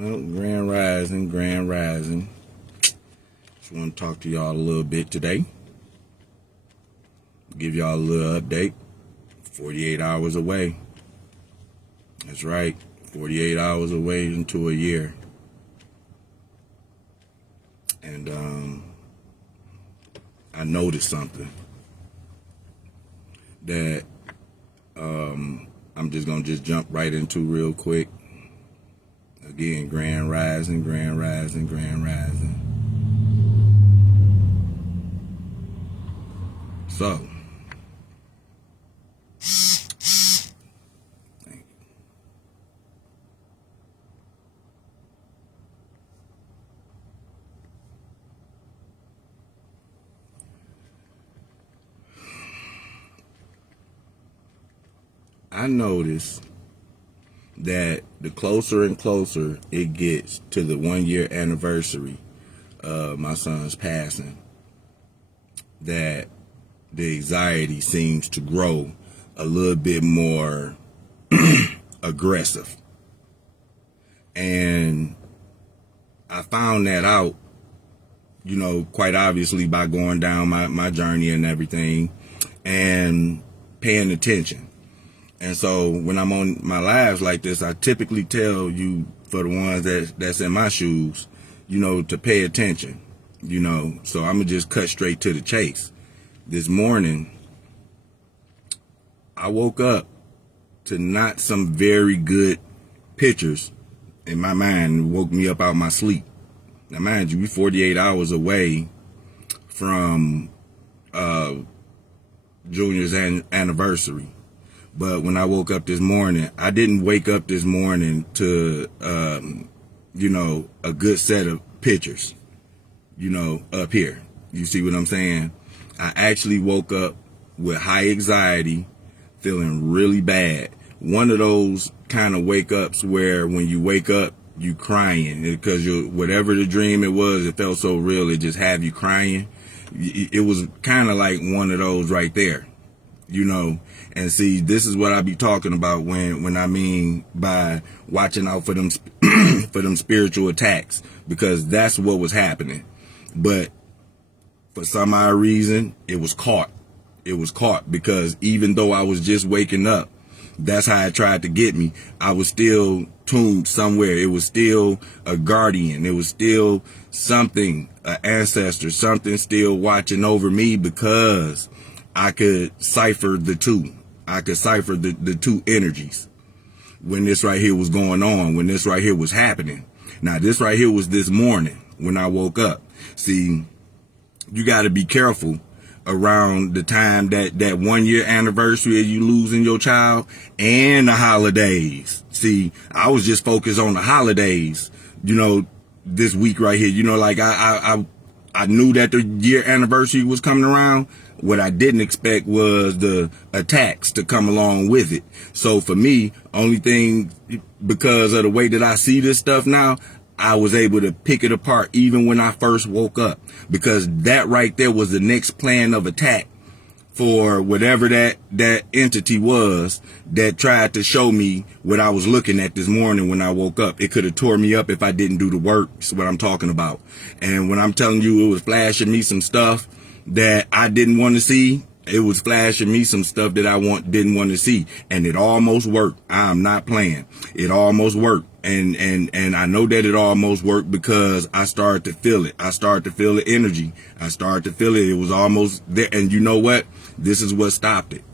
Well, Grand Rising, Grand Rising. Just want to talk to y'all a little bit today. Give y'all a little update. 48 hours away. That's right. 48 hours away into a year. And I noticed something that I'm just going to jump right into real quick. Again, Grand Rising, Grand Rising, Grand Rising. So, I noticed that the closer and closer it gets to the 1 year anniversary of my son's passing, that the anxiety seems to grow a little bit more aggressive. And I found that out, quite obviously by going down my journey and everything and paying attention. And so when I'm on my lives like this, I typically tell you, for the ones that's in my shoes, to pay attention, So I'm going to just cut straight to the chase. This morning, I woke up to not some very good pictures in my mind. It woke me up out of my sleep. Now, mind you, we're 48 hours away from Junior's anniversary. But when I woke up this morning, I didn't wake up this morning to, a good set of pictures, up here. You see what I'm saying? I actually woke up with high anxiety, feeling really bad. One of those kind of wake ups where when you wake up, you crying because whatever the dream it was, it felt so real. It just have you crying. It was kind of like one of those right there. And see, this is what I be talking about when I mean by watching out for them for them spiritual attacks, because that's what was happening. But for some odd reason, it was caught. It was caught because even though I was just waking up, that's how it tried to get me. I was still tuned somewhere. It was still a guardian. It was still something, an ancestor, something still watching over me, because I could cipher the two. I could cipher the two energies when this right here was going on, when this right here was happening. Now, this right here was this morning when I woke up. See, you got to be careful around the time that 1 year anniversary of you losing your child and the holidays. See, I was just focused on the holidays, this week right here. Like I knew that the year anniversary was coming around. What I didn't expect was the attacks to come along with it. So for me, only thing, because of the way that I see this stuff now, I was able to pick it apart even when I first woke up, because that right there was the next plan of attack for whatever that entity was that tried to show me what I was looking at this morning when I woke up. It could have tore me up if I didn't do the work. That's what I'm talking about. And when I'm telling you, it was flashing me some stuff that I didn't want to see. It was flashing me some stuff that I didn't want to see, and it almost worked. I'm not playing. It almost worked, and I know that it almost worked because I started to feel it. I started to feel the energy. I started to feel it. It was almost there, and you know what? This is what stopped it.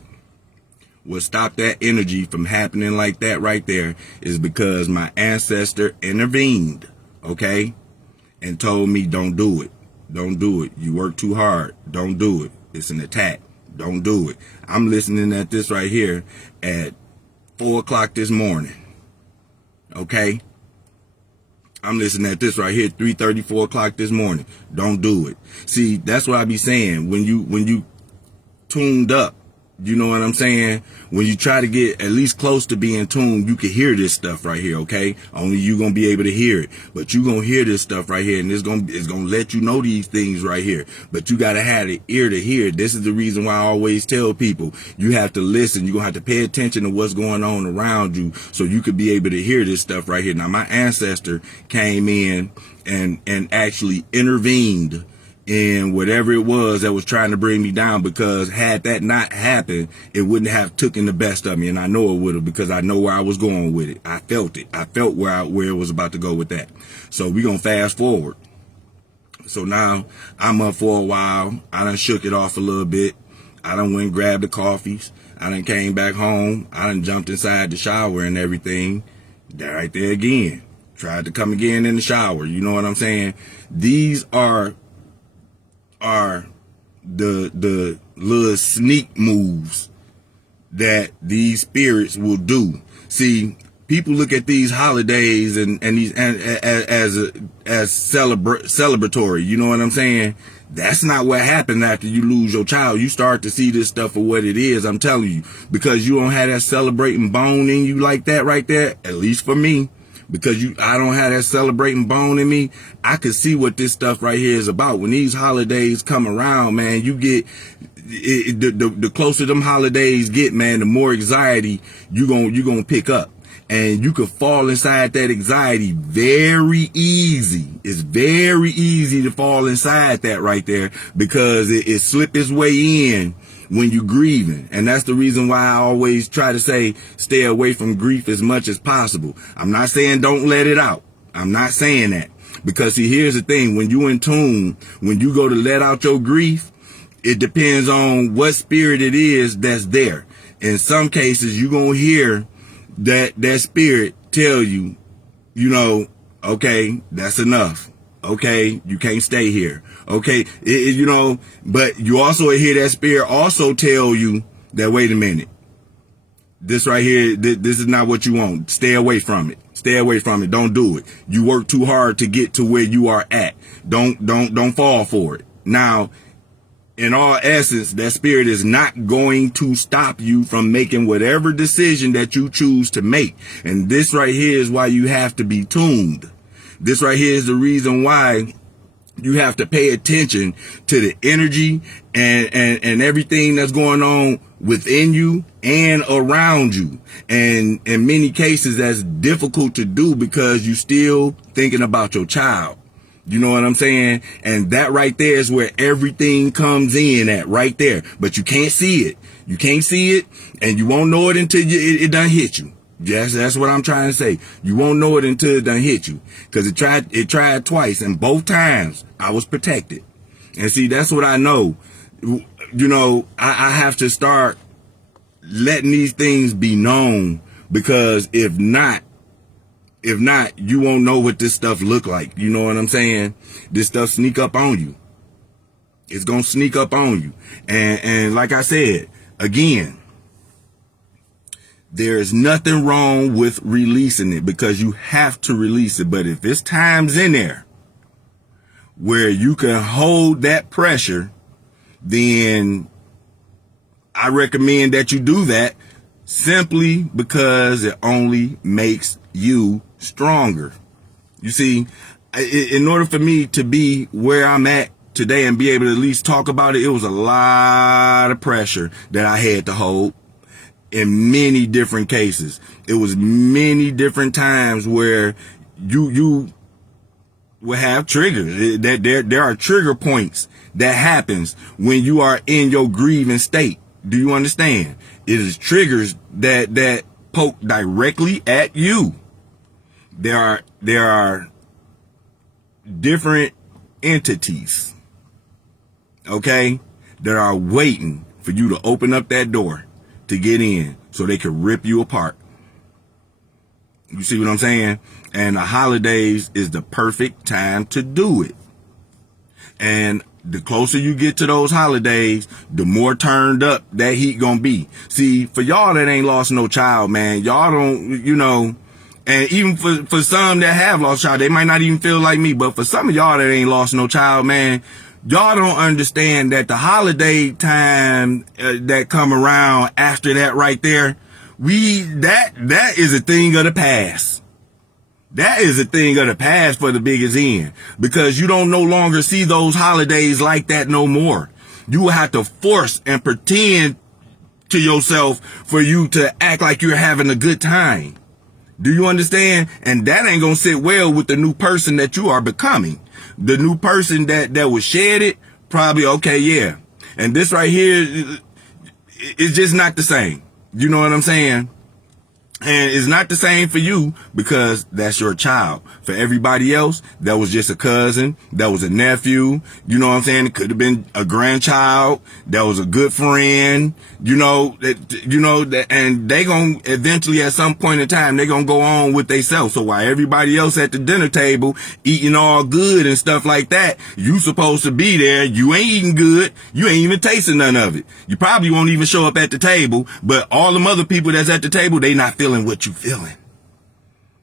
What stopped that energy from happening like that right there is because my ancestor intervened, okay, and told me, don't do it. Don't do it. You work too hard. Don't do it. It's an attack. Don't do it. I'm listening at this right here at 4 o'clock this morning. Okay? I'm listening at this right here, 3:30, 4 o'clock this morning. Don't do it. See, that's what I be saying. When you tuned up You know what I'm saying? When you try to get at least close to being tuned, you can hear this stuff right here, okay? Only you gonna be able to hear it. But you gonna hear this stuff right here, and it's gonna let you know these things right here. But you gotta have the ear to hear it. This is the reason why I always tell people, you have to listen. You're gonna have to pay attention to what's going on around you so you could be able to hear this stuff right here. Now, my ancestor came in and actually intervened in whatever it was that was trying to bring me down, because had that not happened, it wouldn't have taken the best of me. And I know it would have, because I know where I was going with it. I felt it. I felt where it was about to go with that. So we're going to fast forward. So now I'm up for a while. I done shook it off a little bit. I done went and grabbed the coffees. I done came back home. I done jumped inside the shower and everything. There right there again. Tried to come again in the shower. You know what I'm saying? These are the little sneak moves that these spirits will do. See, people look at these holidays and these as celebratory. You know what I'm saying? That's not what happened after you lose your child. You start to see this stuff for what it is. I'm telling you, because you don't have that celebrating bone in you like that right there. At least for me. Because I don't have that celebrating bone in me. I could see what this stuff right here is about. When these holidays come around, man, you get the closer them holidays get, man, the more anxiety you gonna pick up, and you could fall inside that anxiety very easy. It's very easy to fall inside that right there, because it slip its way in when you're grieving. And that's the reason why I always try to say, stay away from grief as much as possible. I'm not saying don't let it out. I'm not saying that. Because see, here's the thing. When you in tune, when you go to let out your grief, it depends on what spirit it is that's there. In some cases, you're going to hear that spirit tell you, you know, okay, that's enough. Okay, you can't stay here. Okay, you know, but you also hear that spirit also tell you that, wait a minute, this right here, this is not what you want. Stay away from it. Stay away from it. Don't do it. You work too hard to get to where you are at. Don't fall for it. Now, in all essence, that spirit is not going to stop you from making whatever decision that you choose to make. And this right here is why you have to be tuned. This right here is the reason why you have to pay attention to the energy and everything that's going on within you and around you. And in many cases, that's difficult to do because you're still thinking about your child. You know what I'm saying? And that right there is where everything comes in at, right there. But you can't see it. You can't see it, and you won't know it until it done hit you. Yes, that's what I'm trying to say. You won't know it until it done hit you. Because it tried twice, and both times I was protected. And see, that's what I know. You know, I have to start letting these things be known, because if not, you won't know what this stuff look like. You know what I'm saying? This stuff sneak up on you. It's going to sneak up on you. And like I said, again, there is nothing wrong with releasing it, because you have to release it. But if it's times in there where you can hold that pressure, then I recommend that you do that, simply because it only makes you stronger. You see, in order for me to be where I'm at today and be able to at least talk about it, it was a lot of pressure that I had to hold. In many different cases, it was many different times where you will have triggers. There are trigger points that happens when you are in your grieving state. Do you understand? It is triggers that poke directly at you. There are different entities, okay, that are waiting for you to open up that door to get in, so they can rip you apart. You see what I'm saying? And the holidays is the perfect time to do it. And the closer you get to those holidays, the more turned up that heat gonna be. See, for y'all that ain't lost no child, man, y'all don't, you know, and even for some that have lost child, they might not even feel like me, but for some of y'all that ain't lost no child, man, Y'all don't understand that the holiday time that come around after that right there, that is a thing of the past. That is a thing of the past for the biggest end, because you don't no longer see those holidays like that no more. You will have to force and pretend to yourself for you to act like you're having a good time. Do you understand? And that ain't gonna sit well with the new person that you are becoming. The new person that was shedded, probably, okay, yeah. And this right here is just not the same. You know what I'm saying? And it's not the same for you because that's your child. For everybody else, that was just a cousin. That was a nephew. You know what I'm saying? It could have been a grandchild. That was a good friend. And they gonna eventually at some point in time, they gonna go on with themselves. So while everybody else at the dinner table eating all good and stuff like that, you supposed to be there. You ain't eating good. You ain't even tasting none of it. You probably won't even show up at the table, but all them other people that's at the table, they not feeling what you feeling.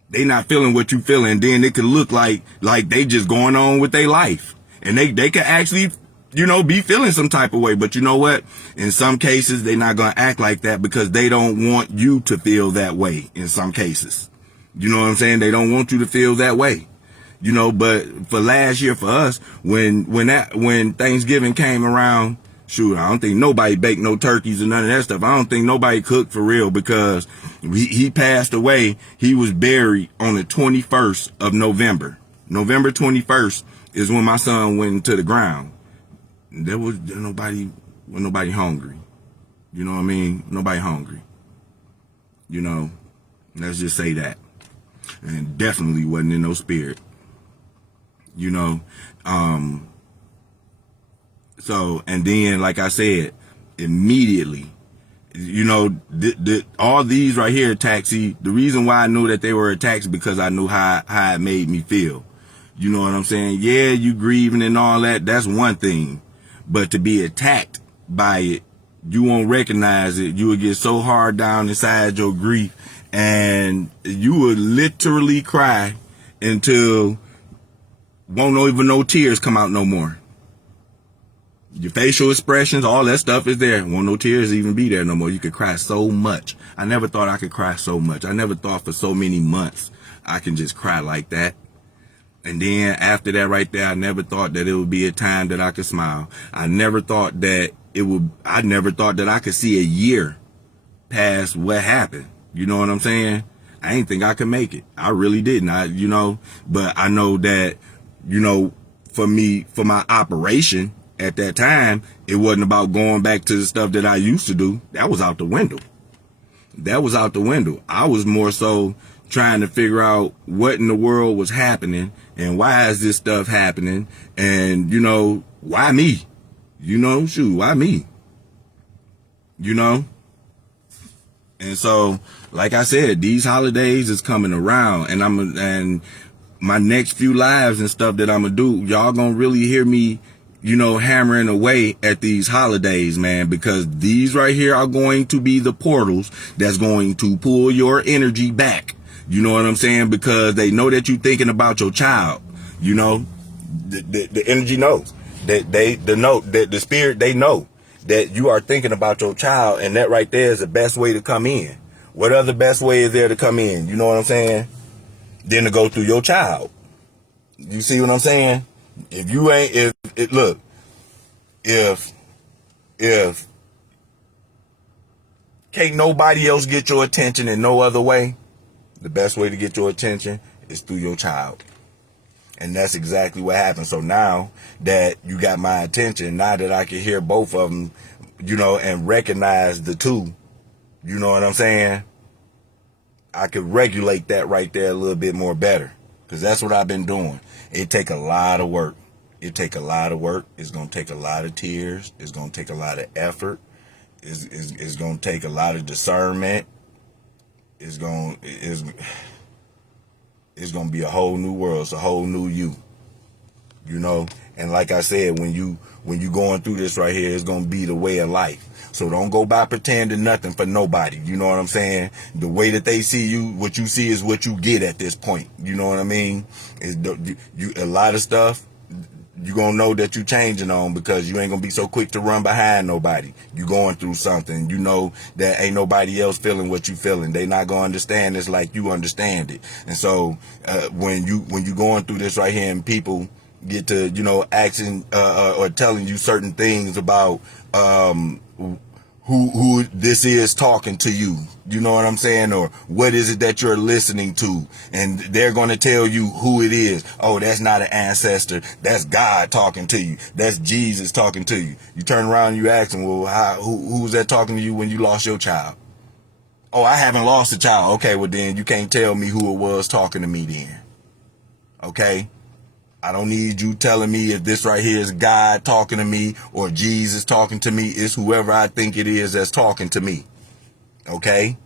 They not feeling what you feeling. Then it could look like they just going on with their life. And they could actually, be feeling some type of way. But you know what? In some cases, they're not going to act like that because they don't want you to feel that way in some cases. You know what I'm saying? They don't want you to feel that way. But for last year for us, when Thanksgiving came around, shoot, I don't think nobody baked no turkeys or none of that stuff. I don't think nobody cooked for real because he passed away. He was buried on the 21st of November. November 21st is when my son went into the ground. There was nobody hungry. You know what I mean? Nobody hungry. Let's just say that. And definitely wasn't in no spirit. So, and then, like I said, immediately, all these right here attacks, the reason why I knew that they were attacks because I knew how it made me feel. You know what I'm saying? Yeah, you grieving and all that, that's one thing. But to be attacked by it, you won't recognize it. You will get so hard down inside your grief and you would literally cry until won't even no tears come out no more. Your facial expressions, all that stuff is there. Won't no tears even be there no more. You could cry so much. I never thought I could cry so much. I never thought for so many months I can just cry like that. And then after that right there, I never thought that it would be a time that I could smile. I never thought that I could see a year past what happened. You know what I'm saying? I didn't think I could make it. I really didn't. But I know that, for my operation at that time, it wasn't about going back to the stuff that I used to do. That was out the window. I was more so trying to figure out what in the world was happening and why is this stuff happening and, why me? Why me? And so, like I said, these holidays is coming around and my next few lives and stuff that I'm gonna do, y'all gonna really hear me, hammering away at these holidays, man, because these right here are going to be the portals that's going to pull your energy back. You know what I'm saying? Because they know that you're thinking about your child. The energy knows that the spirit, they know that you are thinking about your child, and that right there is the best way to come in. What other best way is there to come in? You know what I'm saying? Than to go through your child. You see what I'm saying? If can't nobody else get your attention in no other way, the best way to get your attention is through your child. And that's exactly what happened. So now that you got my attention, now that I can hear both of them, and recognize the two, you know what I'm saying? I could regulate that right there a little bit more better. Because that's what I've been doing. It take a lot of work. It's going to take a lot of tears. It's going to take a lot of effort. It's going to take a lot of discernment. It's going to be a whole new world. It's a whole new you. And like I said, when you going through this right here, it's going to be the way of life. So don't go by pretending nothing for nobody. You know what I'm saying? The way that they see you, what you see is what you get at this point. You know what I mean? A lot of stuff, you gonna know that you changing on, because you ain't gonna be so quick to run behind nobody. You going through something, you know that ain't nobody else feeling what you feeling. They not gonna understand this like you understand it. And so when you going through this right here, and people get to, you know, asking or telling you certain things about who this is talking to you, you know what I'm saying? Or what is it that you're listening to? And they're going to tell you who it is. Oh, that's not an ancestor. That's God talking to you. That's Jesus talking to you. You turn around and you ask them, well, who's that talking to you when you lost your child? Oh, I haven't lost a child. Okay, well then you can't tell me who it was talking to me then. Okay? I don't need you telling me if this right here is God talking to me or Jesus talking to me. It's whoever I think it is that's talking to me. Okay?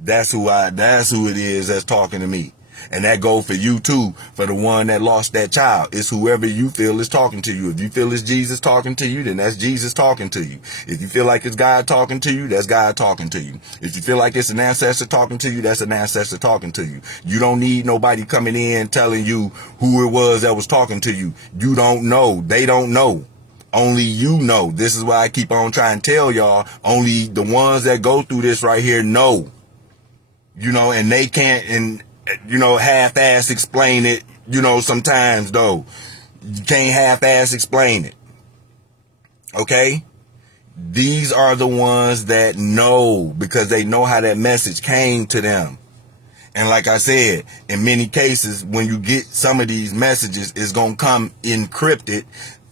That's who it is that's talking to me. And that goes for you too, for the one that lost that child. It's whoever you feel is talking to you. If you feel it's Jesus talking to you, then that's Jesus talking to you. If you feel like it's God talking to you, that's God talking to you. If you feel like it's an ancestor talking to you, that's an ancestor talking to you. You don't need nobody coming in telling you who it was that was talking to you. You don't know. They don't know. Only you know. This is why I keep on trying to tell y'all, only the ones that go through this right here know. You know, and they can't, and you know, half-ass explain it, you know, sometimes though. You can't half-ass explain it. Okay? These are the ones that know, because they know how that message came to them. And like I said, in many cases, when you get some of these messages, it's going to come encrypted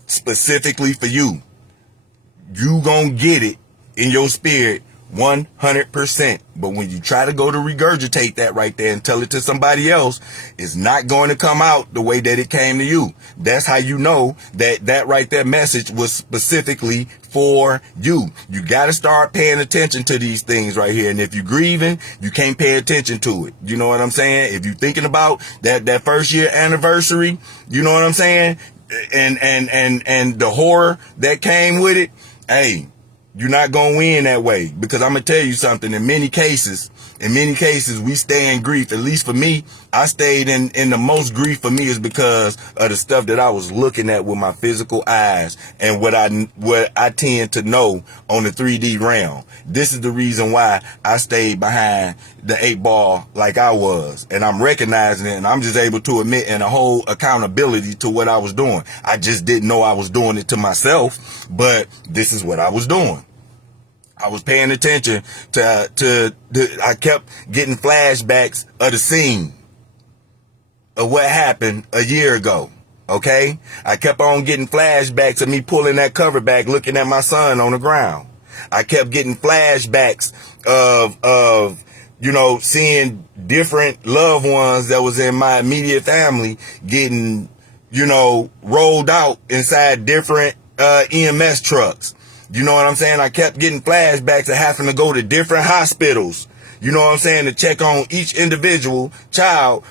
specifically for you. You going to get it in your spirit 100%. But when you try to go to regurgitate that right there and tell it to somebody else, it's not going to come out the way that it came to you. That's how you know that right there message was specifically for you. You got to start paying attention to these things right here. And if you're grieving, you can't pay attention to it. You know what I'm saying? If you're thinking about that first year anniversary, you know what I'm saying? And the horror that came with it, hey, you're not going to win that way, because I'm going to tell you something. In many cases, we stay in grief. At least for me, I stayed in the most grief for me is because of the stuff that I was looking at with my physical eyes and what I tend to know on the 3D realm. This is the reason why I stayed behind the 8 ball like I was. And I'm recognizing it, and I'm just able to admit and a whole accountability to what I was doing. I just didn't know I was doing it to myself, but this is what I was doing. I was paying attention to I kept getting flashbacks of the scene of what happened a year ago. Okay? I kept on getting flashbacks of me pulling that cover back, looking at my son on the ground. I kept getting flashbacks of, you know, seeing different loved ones that was in my immediate family getting, you know, rolled out inside different EMS trucks. You know what I'm saying? I kept getting flashbacks of having to go to different hospitals, you know what I'm saying, to check on each individual child,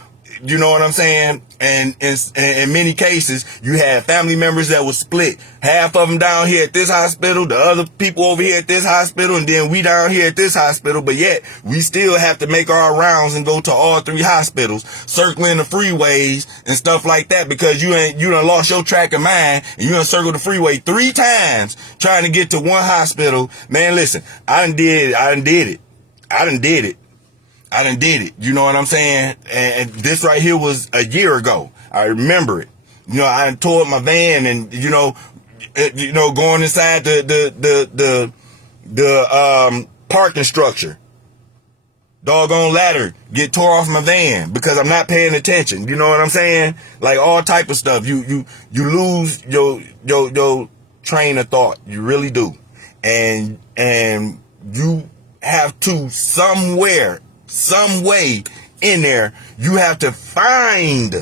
you know what I'm saying? And in many cases, you had family members that was split. Half of them down here at this hospital, the other people over here at this hospital, and then we down here at this hospital. But yet, we still have to make our rounds and go to all 3 hospitals, circling the freeways and stuff like that, because you done lost your track of mind, and you done circled the freeway 3 times trying to get to one hospital. Man, listen, I done did it. You know what I'm saying? And this right here was a year ago. I remember it. You know, I tore up my van, and you know, going inside the parking structure. Doggone ladder get tore off my van because I'm not paying attention. You know what I'm saying? Like all type of stuff. You lose your train of thought. You really do. And you have to some way in there, you have to find,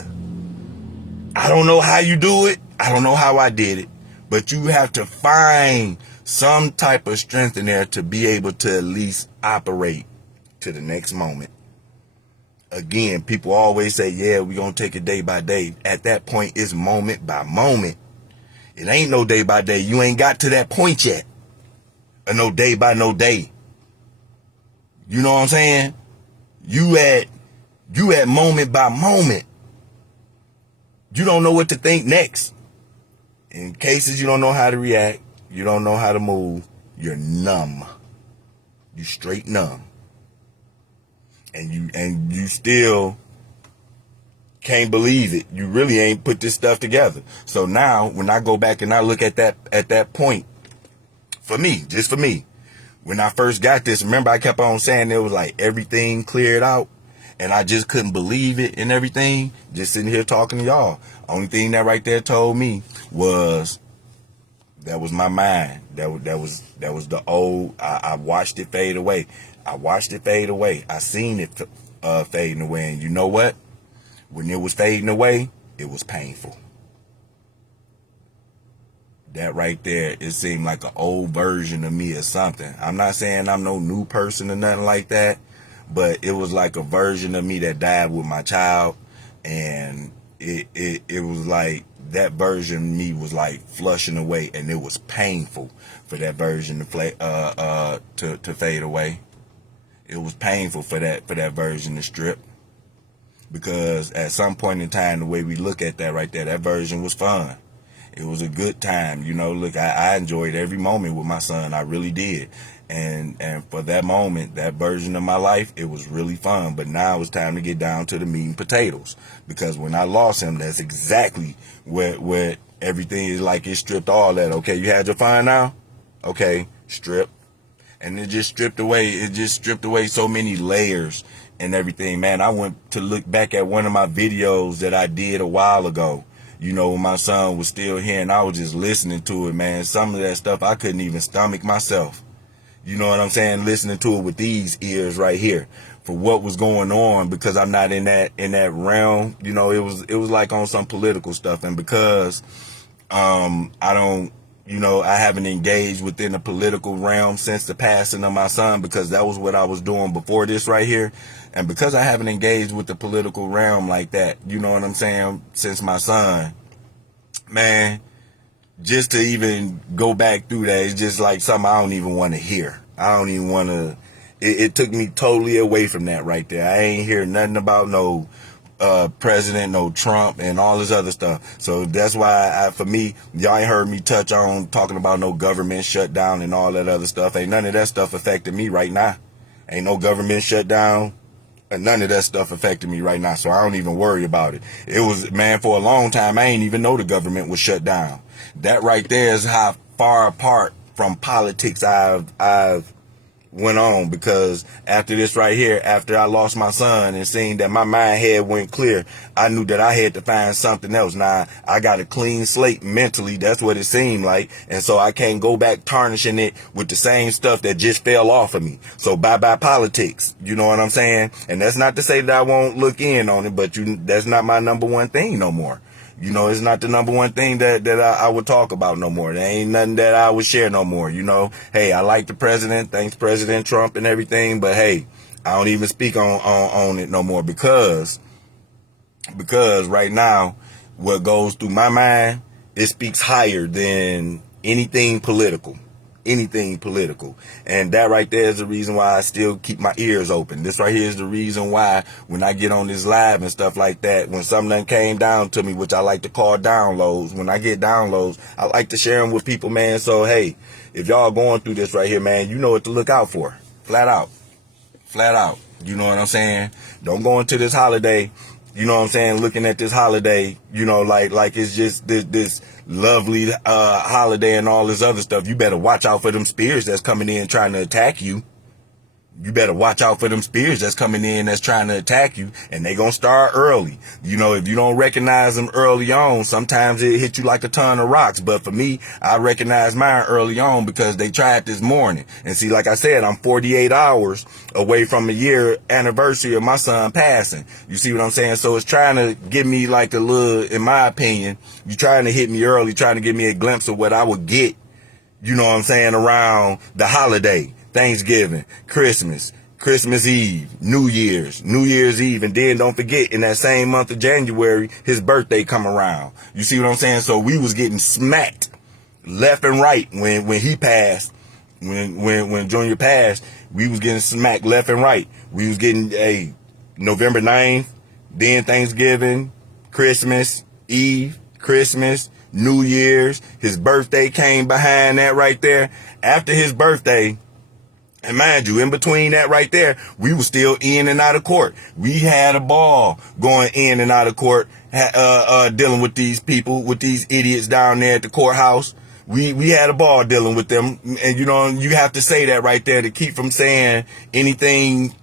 I don't know how you do it, I don't know how I did it, but you have to find some type of strength in there to be able to at least operate to the next moment. Again, people always say, yeah, we're going to take it day by day. At that point, it's moment by moment. It ain't no day by day. You ain't got to that point yet. Or no day by no day. You know what I'm saying? You at moment by moment. You don't know what to think next. In cases you don't know how to react, you don't know how to move, you're numb. You straight numb. And you still can't believe it. You really ain't put this stuff together. So now when I go back and I look at that point, for me, just for me, when I first got this, remember I kept on saying it was like everything cleared out and I just couldn't believe it and everything. Just sitting here talking to y'all. Only thing that right there told me was that was my mind. That was the old. I watched it fade away. I watched it fade away. I seen it fading away. And you know what? When it was fading away, it was painful. That right there, it seemed like an old version of me or something. I'm not saying I'm no new person or nothing like that, but it was like a version of me that died with my child, and it was like that version of me was like flushing away, and it was painful for that version to fade away. It was painful for that version to strip, because at some point in time, the way we look at that right there, that version was fun. It was a good time, you know. Look, I enjoyed every moment with my son. I really did. And for that moment, that version of my life, it was really fun. But now it's time to get down to the meat and potatoes. Because when I lost him, that's exactly where everything is like it stripped all that. Okay, you had your fun now? Okay, strip. And it just stripped away so many layers and everything. Man, I went to look back at one of my videos that I did a while ago. You know, when my son was still here and I was just listening to it, man. Some of that stuff I couldn't even stomach myself. You know what I'm saying? Listening to it with these ears right here for what was going on, because I'm not in that realm. You know, it was like on some political stuff. And because I haven't engaged within the political realm since the passing of my son, because that was what I was doing before this right here. And because I haven't engaged with the political realm like that, you know what I'm saying, since my son, man, just to even go back through that, it's just like something I don't even want to hear. I don't even want to, it took me totally away from that right there. I ain't hear nothing about no president, no Trump, and all this other stuff. So that's why for me, y'all ain't heard me touch on talking about no government shutdown and all that other stuff. Ain't none of that stuff affecting me right now. Ain't no government shutdown. And none of that stuff affected me right now, so I don't even worry about it. It was, man, for a long time, I ain't even know the government was shut down. That right there is how far apart from politics I've went on, because after this right here, after I lost my son and seeing that my mind head went clear, I knew that I had to find something else. Now, I got a clean slate mentally. That's what it seemed like. And so I can't go back tarnishing it with the same stuff that just fell off of me. So bye-bye politics. You know what I'm saying? And that's not to say that I won't look in on it, but that's not my number one thing no more. You know, it's not the number one thing that I would talk about no more. There ain't nothing that I would share no more. You know, hey, I like the president. Thanks, President Trump and everything. But hey, I don't even speak on it no more, because right now, what goes through my mind, it speaks higher than anything political. And that right there is the reason why I still keep my ears open. This right here is the reason why when I get on this live and stuff like that, when something came down to me, which I like to call downloads, when I get downloads, I like to share them with people, man. So, hey, if y'all going through this right here, man, you know what to look out for. Flat out. You know what I'm saying? Don't go into this holiday, you know what I'm saying, looking at this holiday, you know, like it's just this lovely holiday and all this other stuff. You better watch out for them spirits that's coming in trying to attack you. You better watch out for them spirits that's coming in that's trying to attack you, and they gonna start early. You know, if you don't recognize them early on, sometimes it hit you like a ton of rocks. But for me, I recognize mine early on because they tried this morning. And see, like I said, I'm 48 hours away from a year anniversary of my son passing. You see what I'm saying? So it's trying to give me like a little, in my opinion, you trying to hit me early, trying to give me a glimpse of what I would get, you know what I'm saying, around the holiday. Thanksgiving, Christmas Eve, New Year's Eve. And then don't forget, in that same month of January, his birthday come around. You see what I'm saying? So we was getting smacked left and right when he passed. When Junior passed, we was getting smacked left and right. We was getting November 9th, then Thanksgiving, Christmas Eve, Christmas, New Year's, his birthday came behind that right there. After his birthday, and mind you, in between that right there, we were still in and out of court. We had a ball going in and out of court, dealing with these people, with these idiots down there at the courthouse. We had a ball dealing with them. And you have to say that right there to keep from saying anything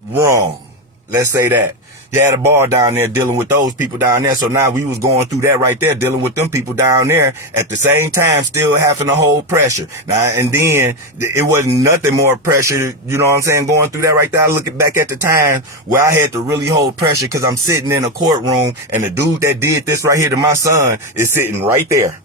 wrong. Let's say that. You had a ball down there dealing with those people down there. So now we was going through that right there, dealing with them people down there at the same time, still having to hold pressure. Now, and then it wasn't nothing more pressure, you know what I'm saying, going through that right there. I look back at the time where I had to really hold pressure because I'm sitting in a courtroom and the dude that did this right here to my son is sitting right there.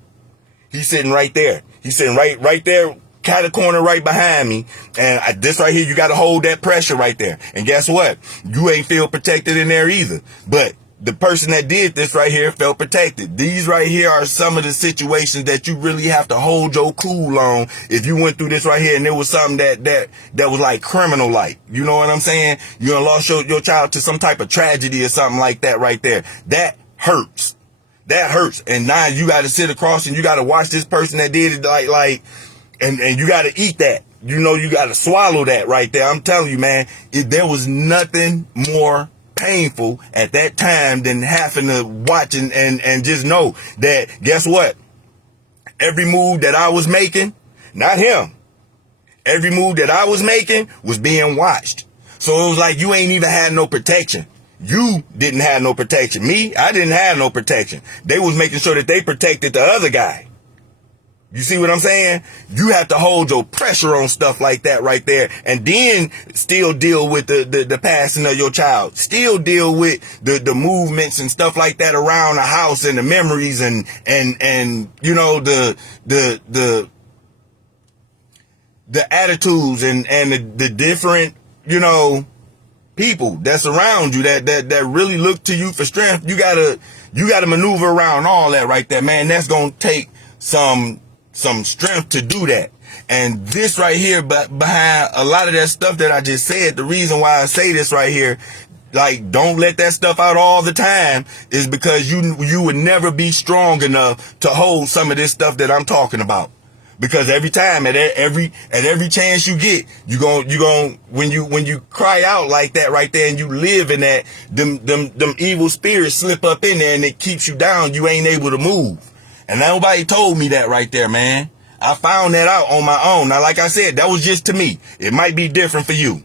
He's sitting right there. He's sitting right there. Kind of corner right behind me. And this right here, you got to hold that pressure right there. And guess what? You ain't feel protected in there either. But the person that did this right here felt protected. These right here are some of the situations that you really have to hold your cool on if you went through this right here and it was something that was like criminal like. You know what I'm saying? You done lost your child to some type of tragedy or something like that right there. That hurts. That hurts. And now you got to sit across and you got to watch this person that did it like and you got to eat that. You got to swallow that right there. I'm telling you, man, there was nothing more painful at that time than having to watch and just know that, guess what? Every move that I was making, not him, every move that I was making was being watched. So it was like you ain't even had no protection. You didn't have no protection. Me, I didn't have no protection. They was making sure that they protected the other guy. You see what I'm saying? You have to hold your pressure on stuff like that right there and then still deal with the passing of your child. Still deal with the movements and stuff like that around the house and the memories and the attitudes and the different, people that's around you that really look to you for strength. You gotta maneuver around all that right there, man. That's gonna take some strength to do that. And this right here, but behind a lot of that stuff that I just said, the reason why I say this right here, like, don't let that stuff out all the time, is because you would never be strong enough to hold some of this stuff that I'm talking about. Because every time, at every chance you get, you gon' when you cry out like that right there and you live in that, them evil spirits slip up in there and it keeps you down. You ain't able to move. And nobody told me that right there, man. I found that out on my own. Now, like I said, that was just to me. It might be different for you.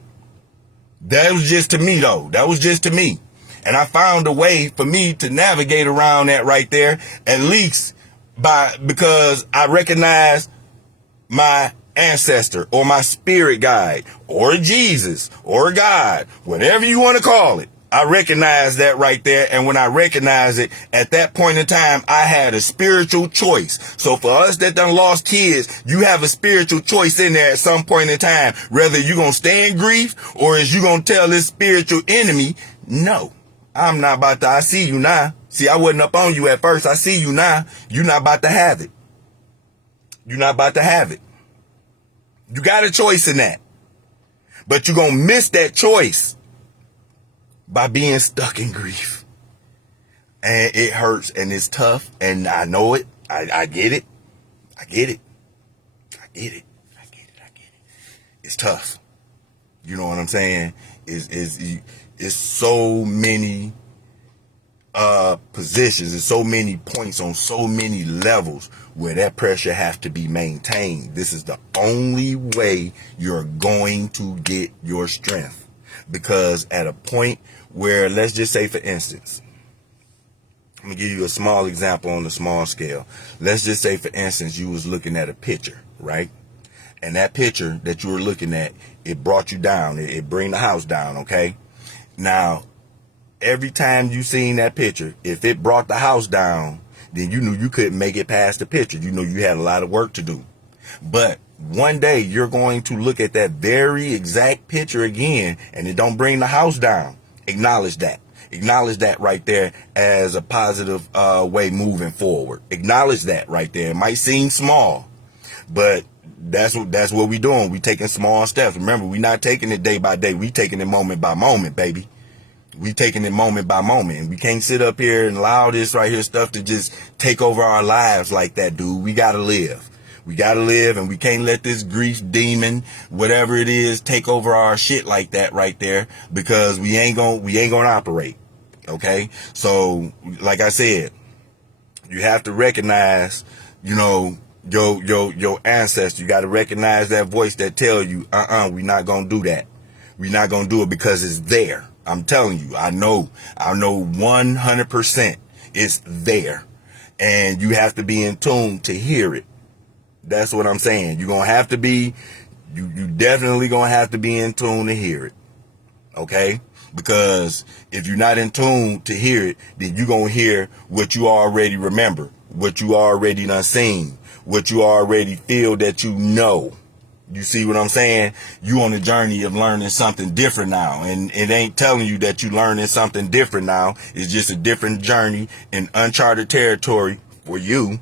That was just to me, though. That was just to me. And I found a way for me to navigate around that right there, at least because I recognize my ancestor or my spirit guide or Jesus or God, whatever you want to call it. I recognize that right there. And when I recognize it, at that point in time, I had a spiritual choice. So for us that done lost kids, you have a spiritual choice in there at some point in time, whether you're going to stay in grief or is you going to tell this spiritual enemy, no, I'm not about to, I see you now. See, I wasn't up on you at first. I see you now. You're not about to have it. You're not about to have it. You got a choice in that, but you're going to miss that choice by being stuck in grief. And it hurts and it's tough. And I know it. I get it. I get it. I get it. I get it. I get it. It's tough. You know what I'm saying? It's so many positions and so many points on so many levels where that pressure has to be maintained. This is the only way you're going to get your strength. Because at a point where, let's just say, for instance, I'm going to give you a small example on the small scale. Let's just say, for instance, you was looking at a picture, right? And that picture that you were looking at, it brought you down. It bring the house down, okay? Now, every time you seen that picture, if it brought the house down, then you knew you couldn't make it past the picture. You know you had a lot of work to do. But one day you're going to look at that very exact picture again and it don't bring the house down. Acknowledge that. Acknowledge that right there as a positive way moving forward. Acknowledge that right there. It might seem small, but that's what we doing. We taking small steps. Remember, we not taking it day by day. We taking it moment by moment, baby. We taking it moment by moment. And we can't sit up here and allow this right here stuff to just take over our lives like that, dude. We gotta live. We gotta live, and we can't let this grief demon, whatever it is, take over our shit like that right there, because we ain't gonna operate. Okay? So, like I said, you have to recognize, you know, your ancestors. You got to recognize that voice that tell you, we're not gonna do that. We're not gonna do it because it's there. I'm telling you, I know 100% it's there, and you have to be in tune to hear it. That's what I'm saying. You're gonna have to be, you definitely gonna have to be in tune to hear it. Okay? Because if you're not in tune to hear it, then you're gonna hear what you already remember, what you already done seen, what you already feel that you know. You see what I'm saying? You on a journey of learning something different now. And it ain't telling you that you learning something different now. It's just a different journey in uncharted territory for you.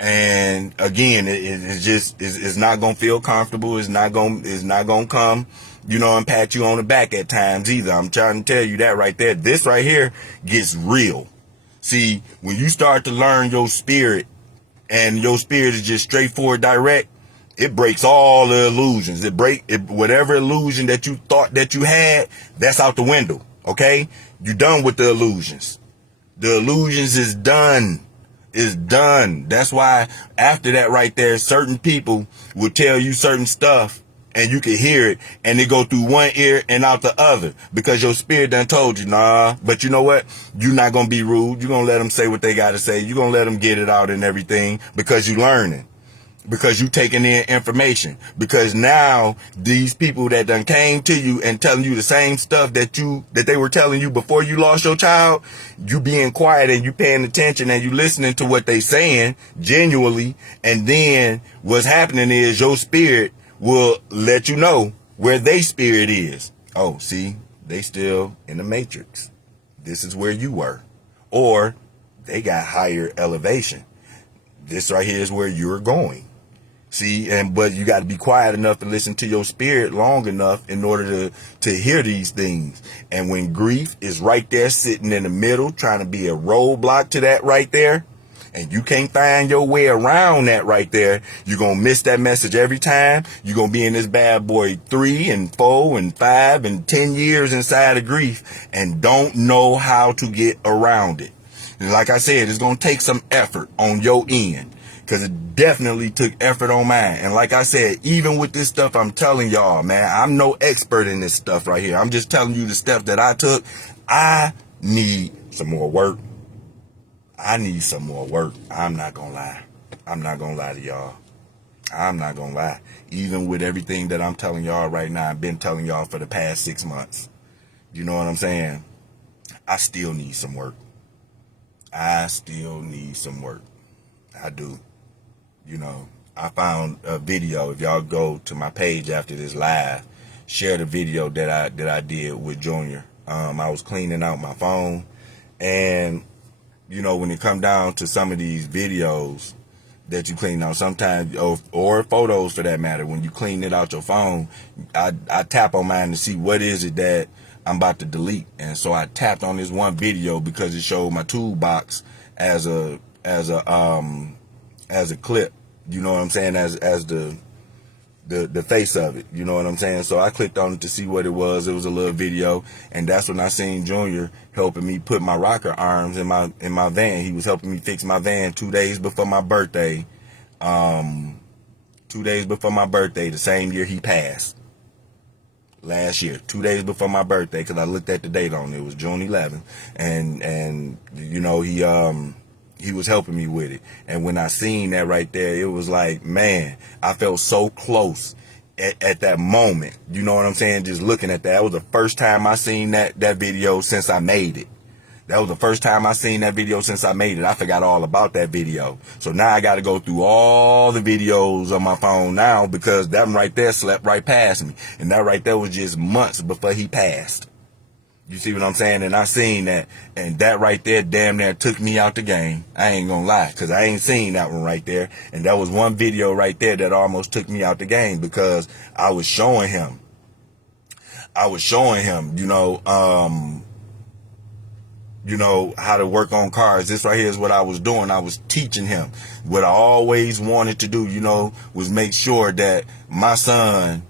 And again, it's not going to feel comfortable. It's not going to come, you know, and pat you on the back at times either. I'm trying to tell you that right there. This right here gets real. See, when you start to learn your spirit, and your spirit is just straightforward, direct, it breaks all the illusions. Whatever illusion that you thought that you had, that's out the window. Okay? You're done with the illusions. The illusions is done. Is done. That's why after that right there, certain people will tell you certain stuff and you can hear it and it go through one ear and out the other because your spirit done told you, nah, but you know what? You're not going to be rude. You're going to let them say what they got to say. You're going to let them get it out and everything because you learning. Because you taking in information. Because now these people that done came to you and telling you the same stuff that they were telling you before you lost your child, you being quiet and you paying attention and you listening to what they saying genuinely, and then what's happening is your spirit will let you know where they spirit is. Oh, see, they still in the matrix. This is where you were. Or they got higher elevation. This right here is where you're going. See, but you got to be quiet enough to listen to your spirit long enough in order to hear these things. And when grief is right there sitting in the middle, trying to be a roadblock to that right there, and you can't find your way around that right there, you're going to miss that message every time. You're going to be in this bad boy 3 and 4 and 5 and 10 years inside of grief and don't know how to get around it. And like I said, it's going to take some effort on your end. Because it definitely took effort on mine. And like I said, even with this stuff I'm telling y'all, man, I'm no expert in this stuff right here. I'm just telling you the steps that I took. I need some more work. I'm not going to lie. I'm not going to lie to y'all. I'm not going to lie. Even with everything that I'm telling y'all right now, I've been telling y'all for the past 6 months. You know what I'm saying? I still need some work. I do. You know, I found a video. If y'all go to my page after this live, share the video that I did with Junior. I was cleaning out my phone, and you know, when it come down to some of these videos that you clean out, sometimes or photos for that matter, when you clean it out your phone, I tap on mine to see what is it that I'm about to delete. And so I tapped on this one video because it showed my toolbox as a clip, you know what I'm saying, as the face of it, you know what I'm saying. So I clicked on it to see what it was. It was a little video, and that's when I seen Junior helping me put my rocker arms in my van. He was helping me fix my van 2 days before my birthday. 2 days before my birthday, the same year he passed. Last year, 2 days before my birthday, because I looked at the date on it. It was June 11th, and you know, he was helping me with it. And when I seen that right there, it was like, man, I felt so close at that moment. You know what I'm saying? Just looking at that. That was the first time I seen that video since I made it. I forgot all about that video. So now I got to go through all the videos on my phone now because that one right there slept right past me. And that right there was just months before he passed. You see what I'm saying? And I seen that, and that right there damn near took me out the game. I ain't gonna lie, because I ain't seen that one right there. And that was one video right there that almost took me out the game because I was showing him I was showing him, how to work on cars. This right here is what I was doing. I was teaching him. What I always wanted to do, was make sure that my son